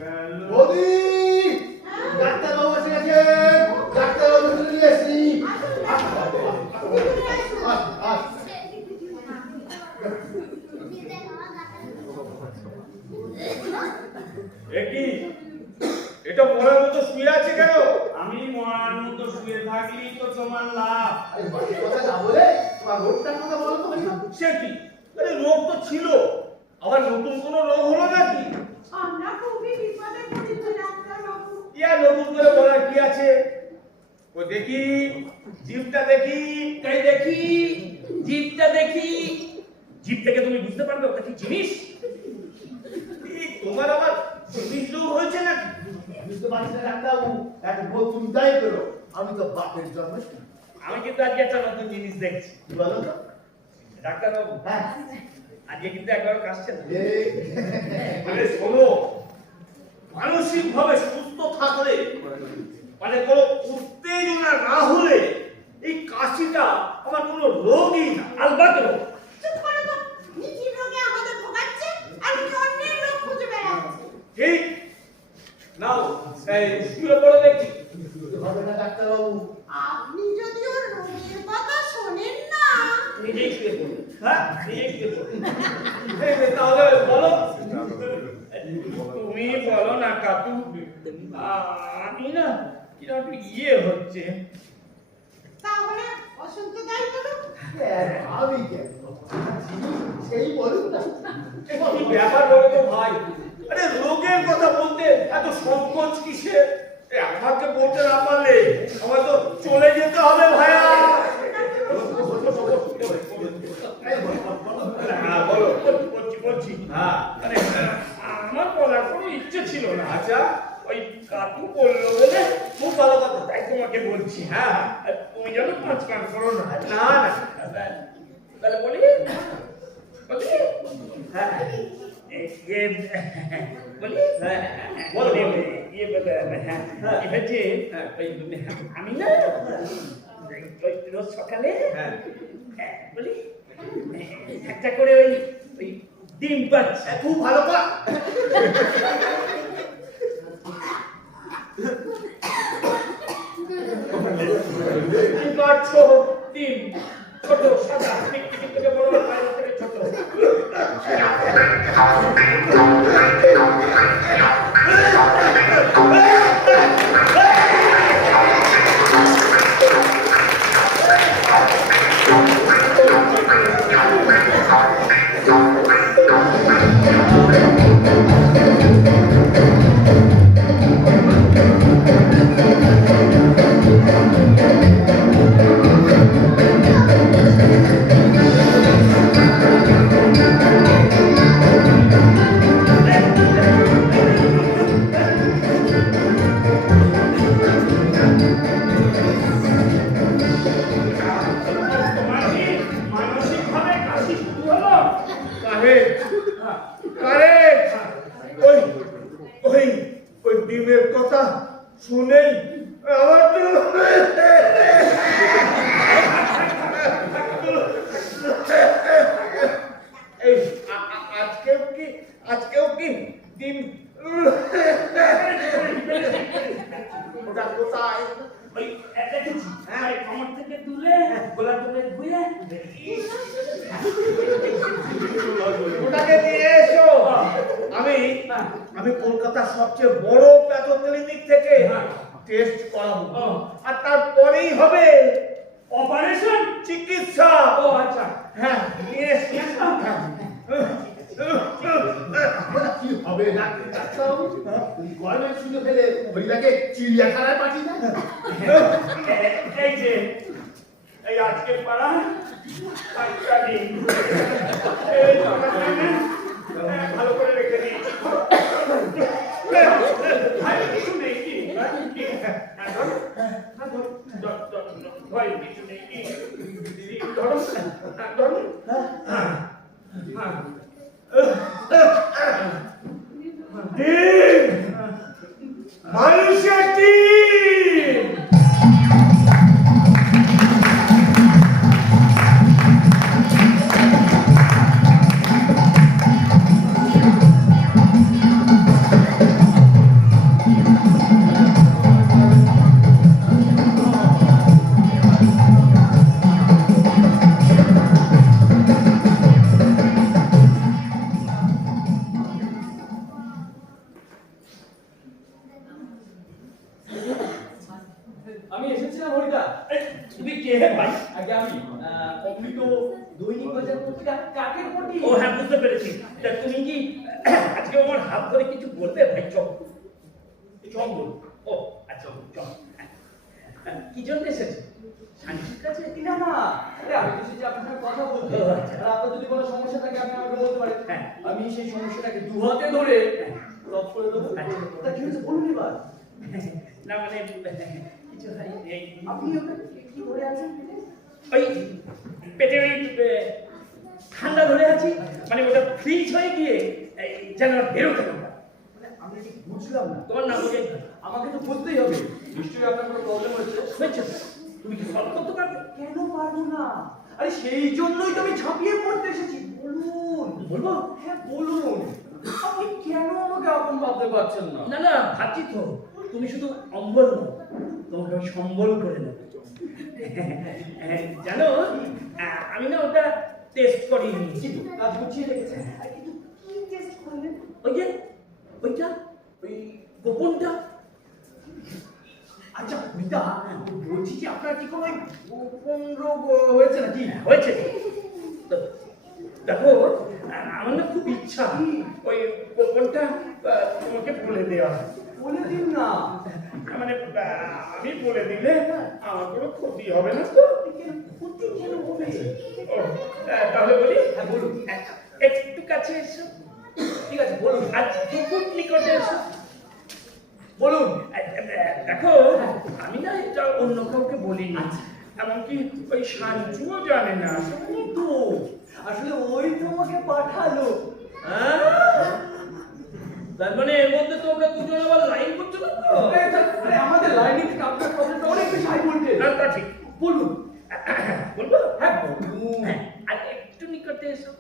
গেল। বৌদি, ডাক্তারবাবু এসে গেছেন। ডাক্তারবাবু এসে নিয়ে এসেছি। আস, আস। একি, এটা মরার মতো শুয়ে আছে কেন? আমি মরার মতো পর্যন্ত শুয়ে থাকলেই তো তোমার লাভ। আরে বাকি কথা না বলে তোমার রোগটার কথা বলো তো ভাই। সে কি? আরে রোগ তো ছিল, আবার নতুন কোনো রোগ হলো নাকি? আমরা খুবই বিপদে পড়েছি ডাক্তারবাবু। ইয়া নতুন করে বলার কি আছে? ও দেখি জিভটা দেখি, তাই দেখি, জিভটা দেখি। জিভ থেকে তুমি বুঝতে পারবে ওটা কি জিনিস? এই তোমার আবার জিনিস রোগ হয়েছে নাকি? বুঝতে পারছি না ডাক্তারবাবু, এক ভুল তুমি তাই করো। আমি তো বাপের জন্ম। আমি কিন্তু আজকে একটা নতুন জিনিস দেখছি। বলো তো। ডাক্তারবাবু, হ্যাঁ। আজকে কিন্তু একবারও কাশছে না। এই আরে শোনো, মানসিক ভাবে সুস্থ থাকলে মানে কোনো উত্তেজনা না হলে এই কাশিটা আমার কোনো রোগই না। আলবাত রোগ। চুপ করো তো। নিজের রোগে আমাদের ভোগাচ্ছে আর তুমি অন্যের রোগ খুঁজে বেড়াচ্ছে। ঠিক নাও, এই শুয়ে পড়ে দেখি। হবে না ডাক্তারবাবু। আপনি যদি ওর রোগের কথা শোনেন না, নিজেই শুয়ে পড়ুন। হ্যাঁ, নিজেই শুয়ে পড়ুন। এই তাহলে বলো। তুমি বলো না কাকু। আমি না কিরকম ইয়ে হচ্ছে। তাহলে অসন্ত দায়ী করুন। আমি কেন? সেই বলুন না। কি ব্যাপার বলো তো ভাই? আরে রোগের কথা বলতে এত সংকোচ কিসের? আমাকে বলতে না পারলে আমার তো চলে যেতে হবে ভাইয়া। হ্যাঁ বলো। বলছি হ্যাঁ মানে আমার বলার কোনো ইচ্ছে ছিল না। আচ্ছা, ওই কাকু বললো বলে খুব ভালো কথা। তাই তোমাকে বলছি। হ্যাঁ আর তুমি যেন পাঁচ কান করো না। না না, তাহলে বলি বলি হ্যাঁ ইয়ে বলি হ্যাঁ, বলো, বলি বলো। ইয়ে বলে হ্যাঁ এবার যে ওই আমি না ওই রোজ সকালে হ্যাঁ বলি একটা করে ওই ওই ডিম পাচ্ছি। খুব ভালো কথা। ডিম পাচ্ছ ডিম ছোট সাদা টিকটিকি থেকে বড় বাইরে থেকে ছোট। মানসিকভাবে কাশি শুরু হলো। Correct correct. ওই ওই ওই ডিমের কথা শুনেই আমার তো এই আজকেও কি ডিম ওটা কোথায়? ওই দেখেছি হ্যাঁ কমর থেকে তুলে গোলাপ জলে ধুয়ে ওটাকে নিয়ে এসো। আমি কলকাতার সবচেয়ে বড় প্যাথো ক্লিনিক থেকে টেস্ট করাবো, আর তারপরেই হবে অপারেশন। চিকিৎসা। ও আচ্ছা হ্যাঁ নিয়ে এসো। কি হবে ডাক্তারবাবু? ওই গরমের সুযোগ পেলে হরিদাকে চিড়িয়াখানায় পাঠিয়ে দেয়। এই যে এই আজকে পাড়া একটা দিন এই তোমার জন্য ভালো করে রেখে দিয়েছি। ভাই কিছু নেই কি? ভাই কিছু নেই কি? ধরো ধরো ডিম মানুষের ডিম। আমি এসেছিলাম হরিদা। এই, তুমি কে হে ভাই? আগে আমি অমৃত দৈনিক বাজার পত্রিকা কাকের পটি। ও হ্যাঁ, বুঝতে পেরেছি। তা তুমি কি আজকে আমার হাত ধরে কিছু বলবে ভাই? চল চল বল। ও আচ্ছা চল। কি জন্য এসেছো? শান্তির কাছে? না না, আরে আমি তো এসেছি আপনার সঙ্গে কথা বলতে। ও, আচ্ছা। আর আপনার যদি কোনো সমস্যা থাকে আপনি আমাকে বলতে পারেন। হ্যাঁ। আমি সেই সমস্যাটাকে দু হাতে ধরে সলভ করে দেবো। আচ্ছা। তা কি হয়েছে বলুন এবার। না মানে কিছু হয় এই আপনি ওটা কি ধরে আছেন? ওই পেটে ওই ঠান্ডা ধরে আছি, মানে ওটা ফ্রিজ হয়ে গিয়ে এই যেন আর বেরোতে না পারে। মানে আমি ঠিক বুঝলাম না। তোমার নাম বুঝে আমাকে তো বুঝতেই হবে, নিশ্চয়ই আপনার কোনো প্রবলেম হচ্ছে। হয়েছে। তুমি কি সলভ করতে পারবে? কেন পারবো না? আরে সেই জন্যই তো আমি ঝাঁপিয়ে পড়তে এসেছি। বলুন। বলবো? হ্যাঁ বলুন। আপনি কেন আমাকে আপন ভাবতে পারছেন না? না না, ভাবছি তো তুমি শুধু অম্বল নও, তোমাকে আমি সম্বল করে নেব। জানো আমি না ওটা টেস্ট করিনি। কিন্তু কাজ গুছিয়ে রেখেছেন। আর কিন্তু কি টেস্ট করলেন? ওই যে ওইটা ওই গোপনটা। আচ্ছা হরিদা, বলছি যে আপনার কি কোনো গোপন রোগ হয়েছে নাকি? হয়েছে তো, দেখো আমার না খুব ইচ্ছা ওই গোপনটা তোমাকে বলে দেওয়া। বলে দিন না। মানে আমি বলে দিলে আমার কোনো ক্ষতি হবে না তো? ক্ষতি কেন হবে? ও, তাহলে বলি। হ্যাঁ বলুন। একটু কাছে এসো। ঠিক আছে বলুন। আর খুব নিকটে এসো। বলুন। দেখো আমি না এটা অন্য কাউকে বলিনি, এমনকি ওই সাঞ্চুও জানে না। এই তো আসলে ওই তোমাকে পাঠালো। তার মানে এর মধ্যে তোমরা দুজন আবার লাইন করছো না তো? আরে আমাদের লাইনিং থেকে আপনার প্রবলেমটা অনেক বেশি হাই ভোল্টেজ। না, তা ঠিক। বলুন। বলবো? হ্যাঁ বলুন। হ্যাঁ, আর একটু নিকটে এসো।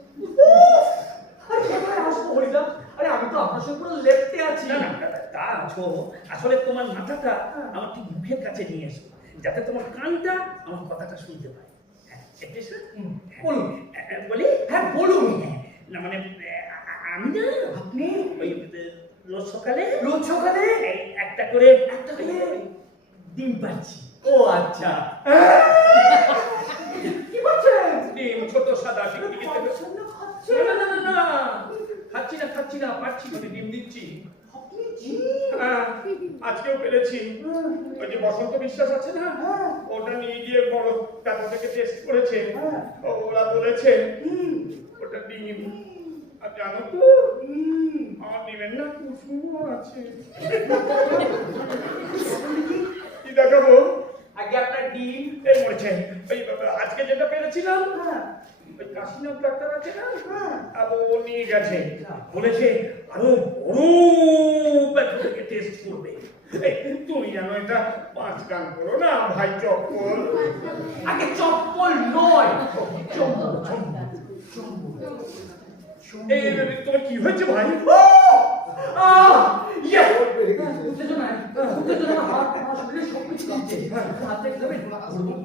আরে কোথায় আসবো হরিদা? আরে আমি তো আপনার সঙ্গে পুরো লেপ্টে আছি। না না, তা আছো, আসলে তোমার মাথাটা আমার ঠিক মুখের কাছে নিয়ে এসো, যাতে তোমার কানটা আমার কথাটা শুনতে পায়। হ্যাঁ, একটু এসো। বলুন। বলি? হ্যাঁ বলুন। না মানে আমি না আপনি ওই রোজ সকালে রোজ সকালে এই একটা করে ডিম পাচ্ছি। ও আচ্ছা। কি বলছেন? ডিম ছোট সাদা টিকটিকি থেকে। না না না না, খাচ্ছি না, পাচ্ছি মানে ডিম দিচ্ছি। আপনি জি। হ্যাঁ, আজকেও পেরেছি। ওই যে বসন্ত বিশ্বাস আছে না, ওটা নিয়ে গিয়ে বড় কাকা থেকে টেস্ট করেছে। ওরা বলেছে ওটা ডিম। আর জানো তো আমার ডিমের না কুসুমও আছে। কি দেখাবো? আগে আপনার ডিম। এই মরেছে। ওই আজকে যেটা পেরেছিলাম, ওই কাশিনাথ ডাক্তার আছে না, আর ও নিয়ে গেছে, বলেছে আরো বড় ব্যাপার থেকে টেস্ট করবে। এই, তুমি জানো এটা 5 গান করো না ভাই চপ্পল। আগে চপ্পল নয়, চম্বল। এই তোমার কি হয়েছে ভাই?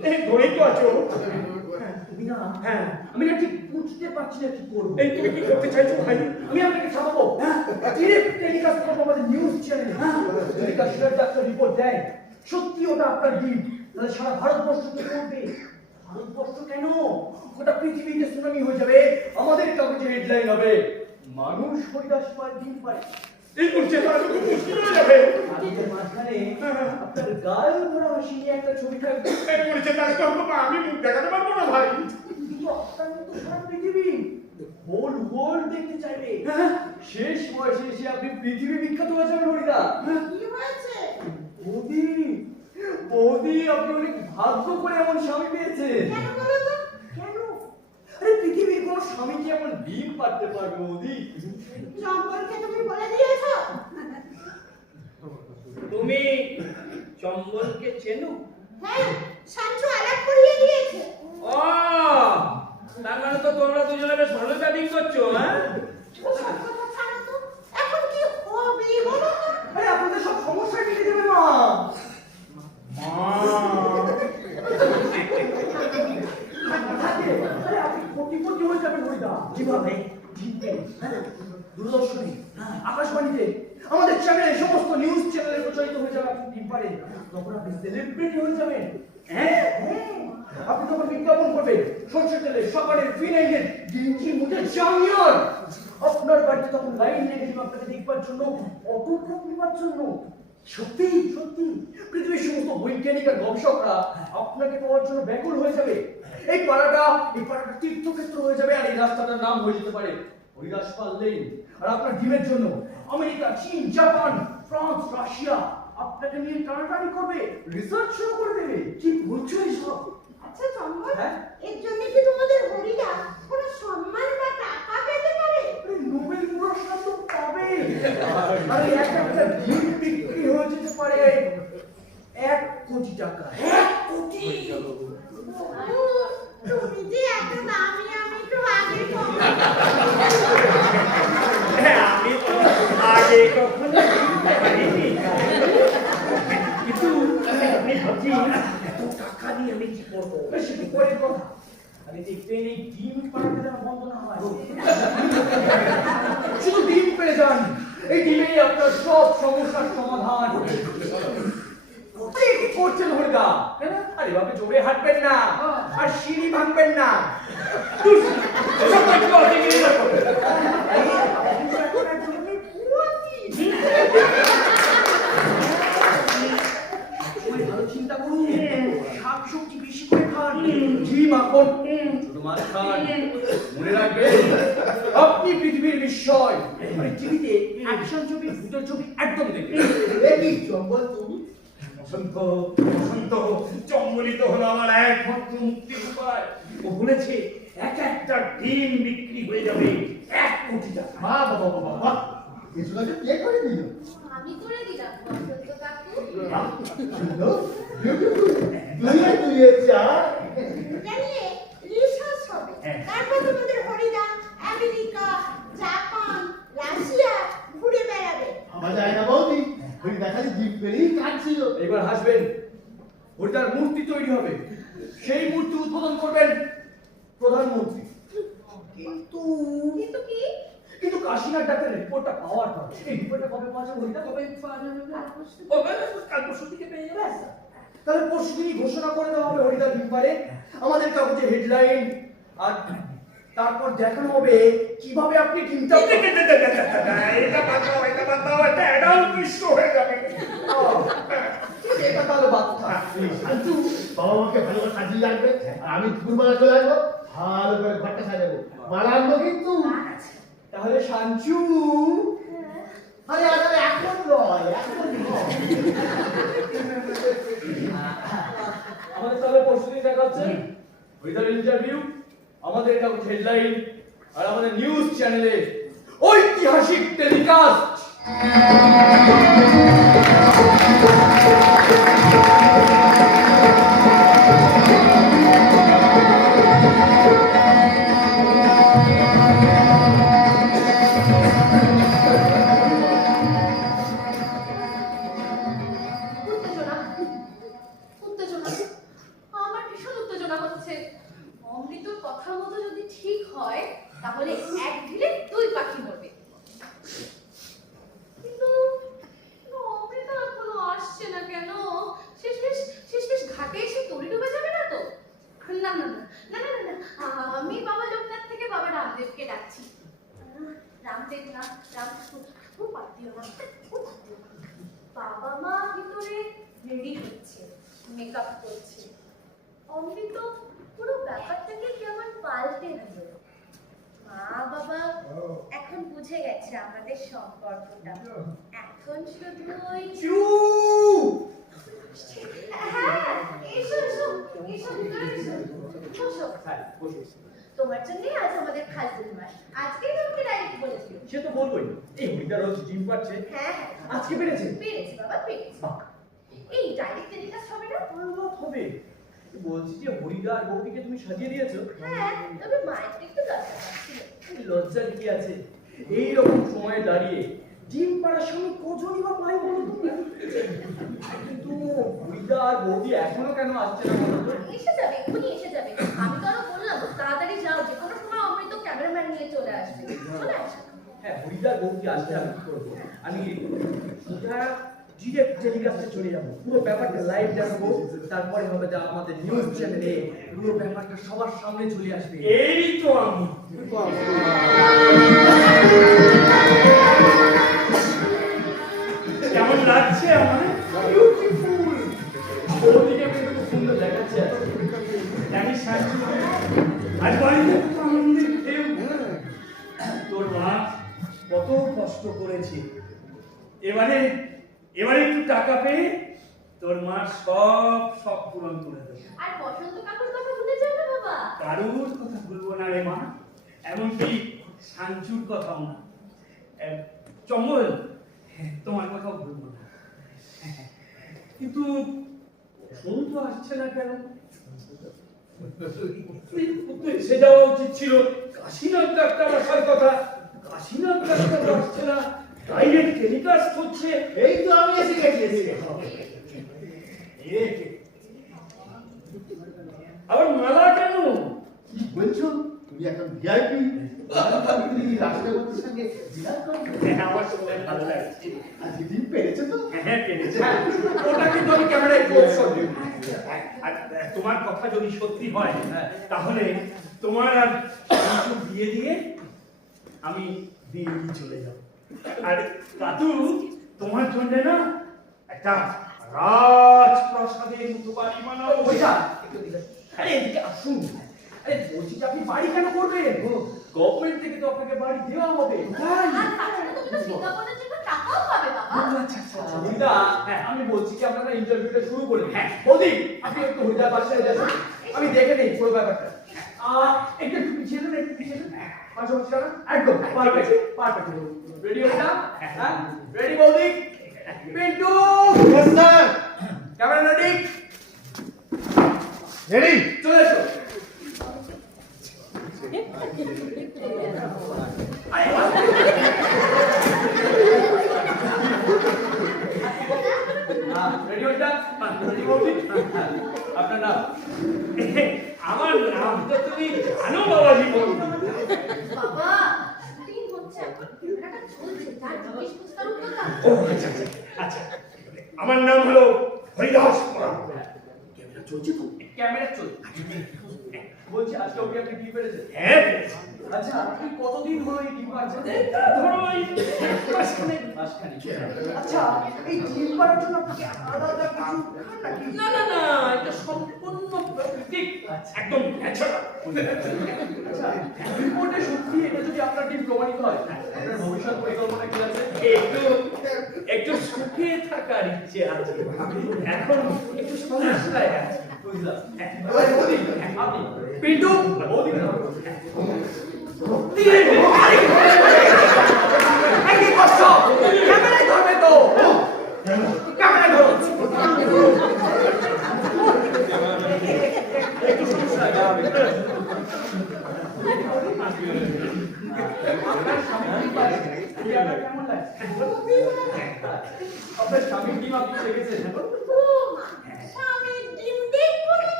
এই ধরেই তো আছো। হ্যাঁ, আমি না ঠিক বুঝতে পারছি না কি করবো। এই তুমি কি করতে চাইছো ভাই? আমি আপনাকে ছাপাবো ডিরেক্ট টেলিকাস্ট করবো আমাদের নিউজ চ্যানেলে। যদি কাশিনাথ ডাক্তার রিপোর্ট দেয় সত্যি ওটা আপনার ডিম, তাহলে সারা ভারতবর্ষকে করবে। ভারতবর্ষ কেন, গোটা পৃথিবীতে সুনামি হয়ে যাবে। আমাদের কাগজে হেডলাইন হবে মানুষ হরিদাস পায় ডিম পায়। এই করছে তো খুব মুশকিল হয়ে যাবে। কাগজের মাঝখানে আপনার গাল ভরা হাসি নিয়ে একটা ছবি থাকবে। এই বলেছে তার সঙ্গে আমি মুখ দেখাতে পারবো না ভাই। কিন্তু আপনার মতো সারা পৃথিবী হোল ওয়ার্ল্ড দেখতে চাইবে। শেষ বয়সে এসে আপনি পৃথিবী বিখ্যাত হয়ে যাবেন হরিদা। কি হয়েছে? বৌদি, বৌদি আপনি অনেক ভাগ্য করে এমন স্বামী পেয়েছে। কেন বলো তো? কেন? আরে পৃথিবীর কোন স্বামী কি এমন ডিম পাড়তে পারবে বৌদি? চম্পলকে তুমি বলে দিয়েছো? তুমি চম্বলকে চেনো? হ্যাঁ, সাঞ্চু আলাপ করিয়ে দিয়েছে। ও, তার মানে তো তোমরা দুজনে বেশ ভালো ব্যাটিং করছো। হ্যাঁ, ওসব কথা ছাড়ো তো। এখন কি হবে বলো তো? আরে আপনাদের সব সমস্যা কেটে যাবে মা। আরে আপনি কোটিপতি হয়ে যাবেন হরিদা। কিভাবে? টিভিতে, দূরদর্শনে, আকাশবাণীতে, আমাদের চ্যানেলে, সমস্ত নিউজ চ্যানেলে প্রচারিত হয়ে যাবে আপনি ডিম পারেন। তখন আপনি সেলিব্রিটি হয়ে যাবেন। হ্যাঁ, আপনি তখন বিজ্ঞাপন করবেন সরষের তেলে, সকালের ফিনাইলের, গেঞ্জি মুখে জামিয়ার। আপনার বাড়িতে তখন লাইন লেগেছিল আপনাকে দেখবার জন্য, অটোগ্রাফ নেবার জন্য। সত্যি সত্যি পৃথিবীর সমস্ত বৈজ্ঞানিক আর গবেষকরা আপনাকে পাওয়ার জন্য ব্যাকুল হয়ে যাবে। এই পাড়াটা তীর্থক্ষেত্র হয়ে যাবে, আর এই রাস্তাটার নাম হয়ে যেতে পারে হরিদাস পাল লেন। আর আপনার ডিমের জন্য আমেরিকা, চীন, জাপান, ফ্রান্স, রাশিয়া আপনাকে নিয়ে টানাটানি করবে, রিসার্চ শুরু করে দেবে। কি বলছো এইসব? আচ্ছা চম্পল, হ্যাঁ? এর জন্য কি তোমাদের হরিদা কোনো সম্মান বা টাকা পেতে পারে? আরে নোবেল পুরস্কার তো পাবে। আরে একটা ডিম বিক্রি হয়ে যেতে পারে 1 কোটি টাকা। 1 কোটি! তুমি যে এত দামি আমি তো আগে আমি তো আগে কখনো শুনতে পারিনি, কিন্তু আমি ভাবছি এত টাকা দিয়ে আমি কি করবো। বেশি পরের কথা। আরে দেখবেন এই ডিম পাড়াতে যেন বন্ধ না হয়। শুধু ডিম পেয়ে যান, এই ডিমেই আপনার সব সমস্যার সমাধান। কি করছেন হরিদা? আরে বাবা, জোরে হাঁটবেন না আর সিঁড়ি ভাঙবেন না। ভালো চিন্তা করুন, শাকসবজি বেশি করে খান, ঘি মাখন, শুধু মাছ খান। মনে রাখবেন আপনি পৃথিবীর বিস্ময়। মানে টিভিতে অ্যাকশন ছবি, ভূতের ছবি একদম দেখবেন। কি চম্পল তুমি? বসন্ত বসন্ত জঙ্গলিত হলো আমার একমাত্র মুক্তির উপায়। ও বলেছে একটা ডিম বিক্রি হয়ে যাবে 1 কোটি টাকা। বাবা বাবা বাবা, কিছু লাগে কে করে দিল? আমি করে দিলাম বসন্ত কাকু। সুন্দর, বিউটিফুল, তুই চা। এটা নিয়ে রিসার্চ হবে। তারপর তোমাদের হরিদা আমেরিকা, জাপান, রাশিয়া ঘুরে বেড়াবে। আমার যায় না বৌদি, ওই দেখালি জিপ পেরিয়ে কাটছিল। এবার হাসবেন। হরিদার মূর্তি তৈরি হবে, সেই মূর্তি উদ্বোধন করবেন প্রধানমন্ত্রী। কিন্তু কিন্তু কি? কিন্তু কাশীনাথ ডাক্তারের রিপোর্টটা পাওয়ার পর, এই রিপোর্টটা কবে পাওয়া যাবে হরিদা? কবে পাওয়া যাবে? কাল পরশু দিকে পেয়ে যাবে। তাহলে পরশুদিনই ঘোষণা করে দেওয়া হবে হরিদার ব্যাপারে, আমাদের কাগজে হেডলাইন, আর তারপর দেখানো হবে কিভাবে আপনি টিমটা এটা বাতাও, এটা অ্যাডাল্ট দৃশ্য হয়ে যাবে। এটা তাহলে বাচ্চা। শান্তু, বাবা মাকে ভালো করে সাজিয়ে রাখবে, আর আমি দুপুরবেলা চলে আসবো, ভালো করে ঘরটা সাজাবো, মালা আনবো কিন্তু। তাহলে শাঞ্চু, আরে আরে এখন নয়, এখন নয়। আমাদের তাহলে পরশুদিন দেখা হচ্ছে হরিদার ইন্টারভিউ, আমাদের কাগজ হেডলাইন, আর আমাদের নিউজ চ্যানেলে ঐতিহাসিক টেলিকাস্ট। উত্তেজনা উত্তেজনা, আমার ভীষণ উত্তেজনা হচ্ছে। অমৃতর কথার মতো যদি ঠিক হয় তাহলে 1 ঢিলে 2 পাখি মরবে। কিন্তু অমৃত এখনো আসছে না কেন? শেষমেশ ঘাটে এসে তরি ডুবে যাবে না তো? না না না না না না, আমি বাবা লোকনাথ থেকে বাবা রামদেবকে ডাকছি। রামদেব না, রাম ঠাকুর বাদ দিও না। বাবা মা ভিতরে রেডি হচ্ছে, মেকআপ করছে। অমৃত পুরো ব্যাপারটাকে কেমন পাল্টে দিল। মা বাবা এখন বুঝে গেছে আমাদের সম্পর্কটা। এখন শুধু ওই হ্যাঁ, এসো এসো এসো ভিতরে এসো, বসো। তোমার জন্যই আজ আমাদের খাজুর মাস। আজকেই তোমাকে ডাইরেক্ট বলেছিল। সে তো বলবোই, এই হরিদার রোজ জিম পাচ্ছে, হ্যাঁ হ্যাঁ, আজকে পেরেছে। পেরেছি বাবা, পেরেছি। এই ডাইরেক্ট টেলিকাস্ট হবে না? হবে। বলছি যে হরিদা আর বৌদিকে তুমি সাজিয়ে দিয়েছো। হ্যাঁ, তবে মায়ের একটু দরকার ছিল। লজ্জার কি আছে? এই রকম সময়ে দাঁড়িয়ে ডিম পাড়ার সঙ্গে কজনই বা পাই বলো তো? কিন্তু হরিদা আর বৌদি এখনো কেন আসছে না বলো তো? এসে যাবে, এক্ষুনি এসে যাবে। আমি তো আরো বললাম তাড়াতাড়ি যাও, যে কোনো সময় অমৃত ক্যামেরাম্যান নিয়ে চলে আসবে। চলে আসবে। হ্যাঁ, হরিদা আর বৌদি আসলে আমি কি করবো? আমি সুধা ডিরেক্ট টেলিকাস্টে চলে যাবো, পুরো ব্যাপারটা লাইভ দেখাবো, তারপরে হবে যা আমাদের নিউজ চ্যানেলে পুরো ব্যাপারটা সবার সামনে চলে আসবে। এই তো আমি। কেমন লাগছে আমার? বিউটিফুল, ওদিকে কিন্তু খুব সুন্দর দেখাচ্ছে। জানিস শান্তি, আজ বাড়িতে কত আনন্দের ঢেউ। তোর মা কত কষ্ট করেছে, এবারে একটু টাকা পেয়ে তোর মা সব পূরণ করে দেবে। আর বসন্ত কাকুর কথা ভুলে যাও না বাবা। কারুর কথা ভুলবো না রে মা, এমনকি সাঞ্চুর কথাও না। চম্বল, তোমার কথাও ভুলবো না। কিন্তু ফোন তো আসছে না কেন? এসে যাওয়া উচিত ছিল। কাশীনাথ ডাক্তার আসার কথা, কাশীনাথ ডাক্তার আসছে না, ডাইরেক্ট টেলিকাস্ট হচ্ছে। এই তো আমি এসে গেছি। আবার মালা কেন? কি বলছো তুমি? এখন ভিআইপি রাষ্ট্রপতির সঙ্গে ডিনার করবে? আমার শুনে ভালো লাগছে। আজকে দিন পেরেছে তো? হ্যাঁ, পেরেছে। ওটা কিন্তু আমি ক্যামেরায় পোস্ট করব। আর তোমার কথা যদি সত্যি হয়, তাহলে তোমার আর কিছু বিয়ে দিয়ে আমি দিল্লি চলে যাব। আর কাতু, তোমার জন্য না একটা রাজপ্রাসাদের মতো বাড়ি বানাবো। ওইটা একটু দিলে। আরে এদিকে আসুন। আরে বলছি যে আপনি বাড়ি কেন করবেন? গভর্নমেন্ট থেকে তো আপনাকে বাড়ি দেওয়া হবে। আর তাছাড়া তুমি তো বিজ্ঞাপনের জন্য টাকাও পাবে বাবা। হরিদা, আমি বলছি কি আপনারা ইন্টারভিউটা শুরু করুন। হ্যাঁ বৌদি, আপনি একটু হরিদার বাসায় যাবেন, আমি দেখে নেই পুরো ব্যাপারটা। একটু পিছিয়ে দেন, একটু পিছিয়ে দেন। পাশাপাশি না একদম পারফেক্ট। রেডি হরিদা? হ্যাঁ রেডি বৌদি? Pintu, Yes, sir. Camera ready? Ready? চলে এসো। রেডি হরিদা? রেডি বৌদি? আপনার নাম? আমার নাম তো তুমি জানো বাবাজি। বাবা শুটিং হচ্ছে, এখন ক্যামেরাটা চলছে, তার জিজ্ঞেস করতে তার উত্তর দাও। ও আচ্ছা আচ্ছা আচ্ছা, আমার নাম হলো হরিদাস বড়া। ক্যামেরা চলছে তো? ক্যামেরা চলছে। বলছি আজকে ওকে আপনি কি পেরেছেন? হ্যাঁ, পেরেছি। আচ্ছা আপনি কতদিন হলো এই ডিম পাচ্ছেন? এটা ধরো এই মাসখানেক। মাসখানেক। আচ্ছা এই ডিম পাড়ার জন্য আপনাকে আলাদা কিছু খান নাকি? না না না, এটা সম্পূর্ণ প্রাকৃতিক, একদম ন্যাচারাল। আচ্ছা রিপোর্টে সত্যি এটা যদি আপনার ডিম প্রমাণিত হয়, আপনার ভবিষ্যৎ পরিকল্পনা কি আছে? একটু সুখে থাকার ইচ্ছে আছে, এখন একটু সমস্যায় আছে। বুঝলাম। এবার বৌদি, আপনি পিন্টু বৌদি কি করছো? ক্যামেরায় ধরবে তো, ক্যামেরায় ধরো। একটু সমস্যা আপনার স্বামী কি পারে? আপনার কেমন লাগে? আপনার স্বামীর ডিম আপনি দেখেছেন? ও মা, স্বামীর ডিম দেখবো না।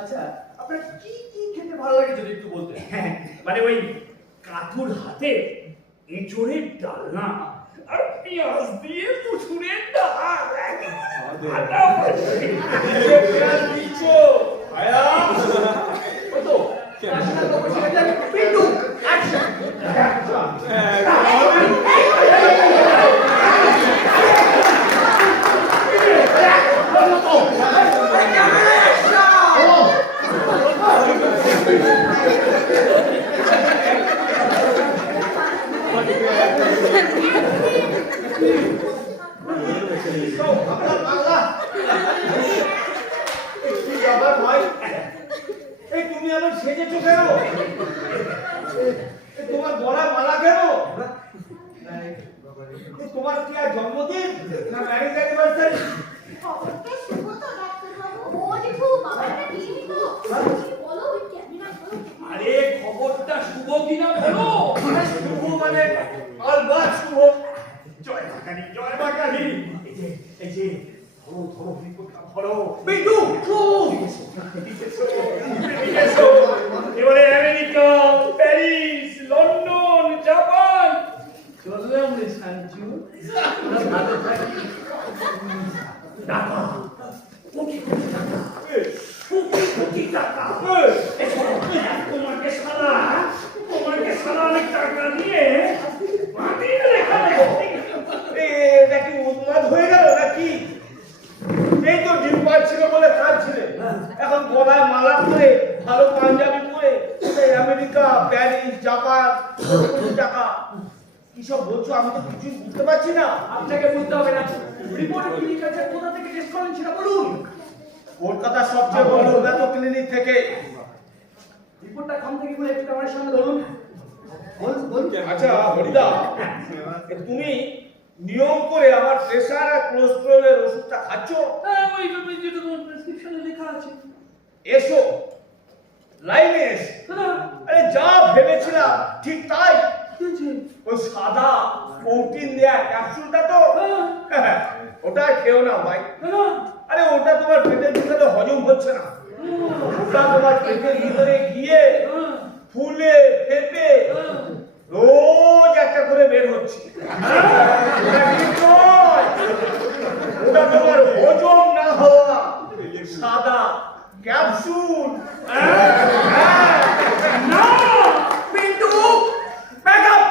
আচ্ছা আপনার কি কি খেতে ভালো লাগে যদি একটু বলতেন? হ্যাঁ, মানে ওই কাতুর হাতে এঁচড়ের ডালনা আর পেঁয়াজ দিয়ে মুসুরের ডাল, পেঁয়াজ দিচ্ছো ওই তো ন্যাশনাল কম্পিটিশনে পিন্টু অ্যাকশন। তুমি আবার সেজেছো কেন? তোমার গলা মালা কেন? তোমার কি আর জন্মদিন না ম্যারেজ অ্যানিভার্সারি? খবরটা শুভ তো ডাক্তারবাবু। ও দেখো বাবাটা টিভি তো বলো, ওই ক্যামেরা বলো। আরে খবরটা শুভ কিনা বলো। শুভ মানে আলবাত শুভ। জয় মা কালী, জয় মা কালী। এই যে ধরো ধরো রিপোর্টটা ধরো। পিন্টু এবারে আমেরিকা, প্যারিস, লন্ডন, জাপান টাকা কোটি কোটি টাকা কোটি কোটি টাকা তোমাকে সারা অনেক টাকা দিয়ে মাটির রেখা এটা কি উন্মাদ হয়ে গেল নাকি? এই তো ডিম পাচ্ছিল বলে খাচ্ছিলে, এখন গলায় মালা পরে ভালো পাঞ্জাবি পরে এই আমেরিকা, প্যারিস, জাপান, কোটি টাকা কি সব বলছো? আমি তো কিছুই বুঝতে পারছি না। আপনাকে বলতে হবে না। রিপোর্টে কি লিখেছে, কোথা থেকে টেস্ট করেন সেটা বলুন। কলকাতার সবচেয়ে বড় হোমিওপ্যাথি ক্লিনিক থেকে। রিপোর্টটা খাম থেকে বলে একটু আমার সামনে বলুন। আচ্ছা হরিদা, তুমি নিয়ম করে আমার প্রেসার আর কোলেস্টেরলের ওষুধটা খাচ্ছ? হ্যাঁ, ওই যেটা তোমার প্রেসক্রিপশনে লেখা আছে। এসো লাইনে এসো। না, আরে যা ভেবেছিলাম ঠিক তাই। কি হয়েছে? ওই সাদা প্রোটিন দেয়া ক্যাপসুলটা তো ওটা খেও না ভাই। না, আরে ওটা তোমার পেটের ভিতরে হজম হচ্ছে না। ওটা তোমার পেটের ভিতরে গিয়ে ফুলে ফেপে রোজ একটা করে বের হচ্ছে। ওটা ঠিক নয়। ওটা তোমার হজম না হওয়া সাদা ক্যাপসুল। না, পিন্টু, back up!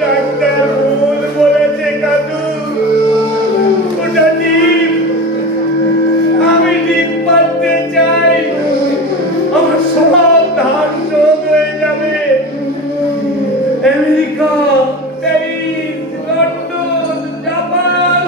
ডাক্তার ভুল বলেছে কাকু, ওটা ডিম। আমি ডিম পাততে চাই, আমার সব ধান শোধ হয়ে যাবে। America, Paris, London, Japan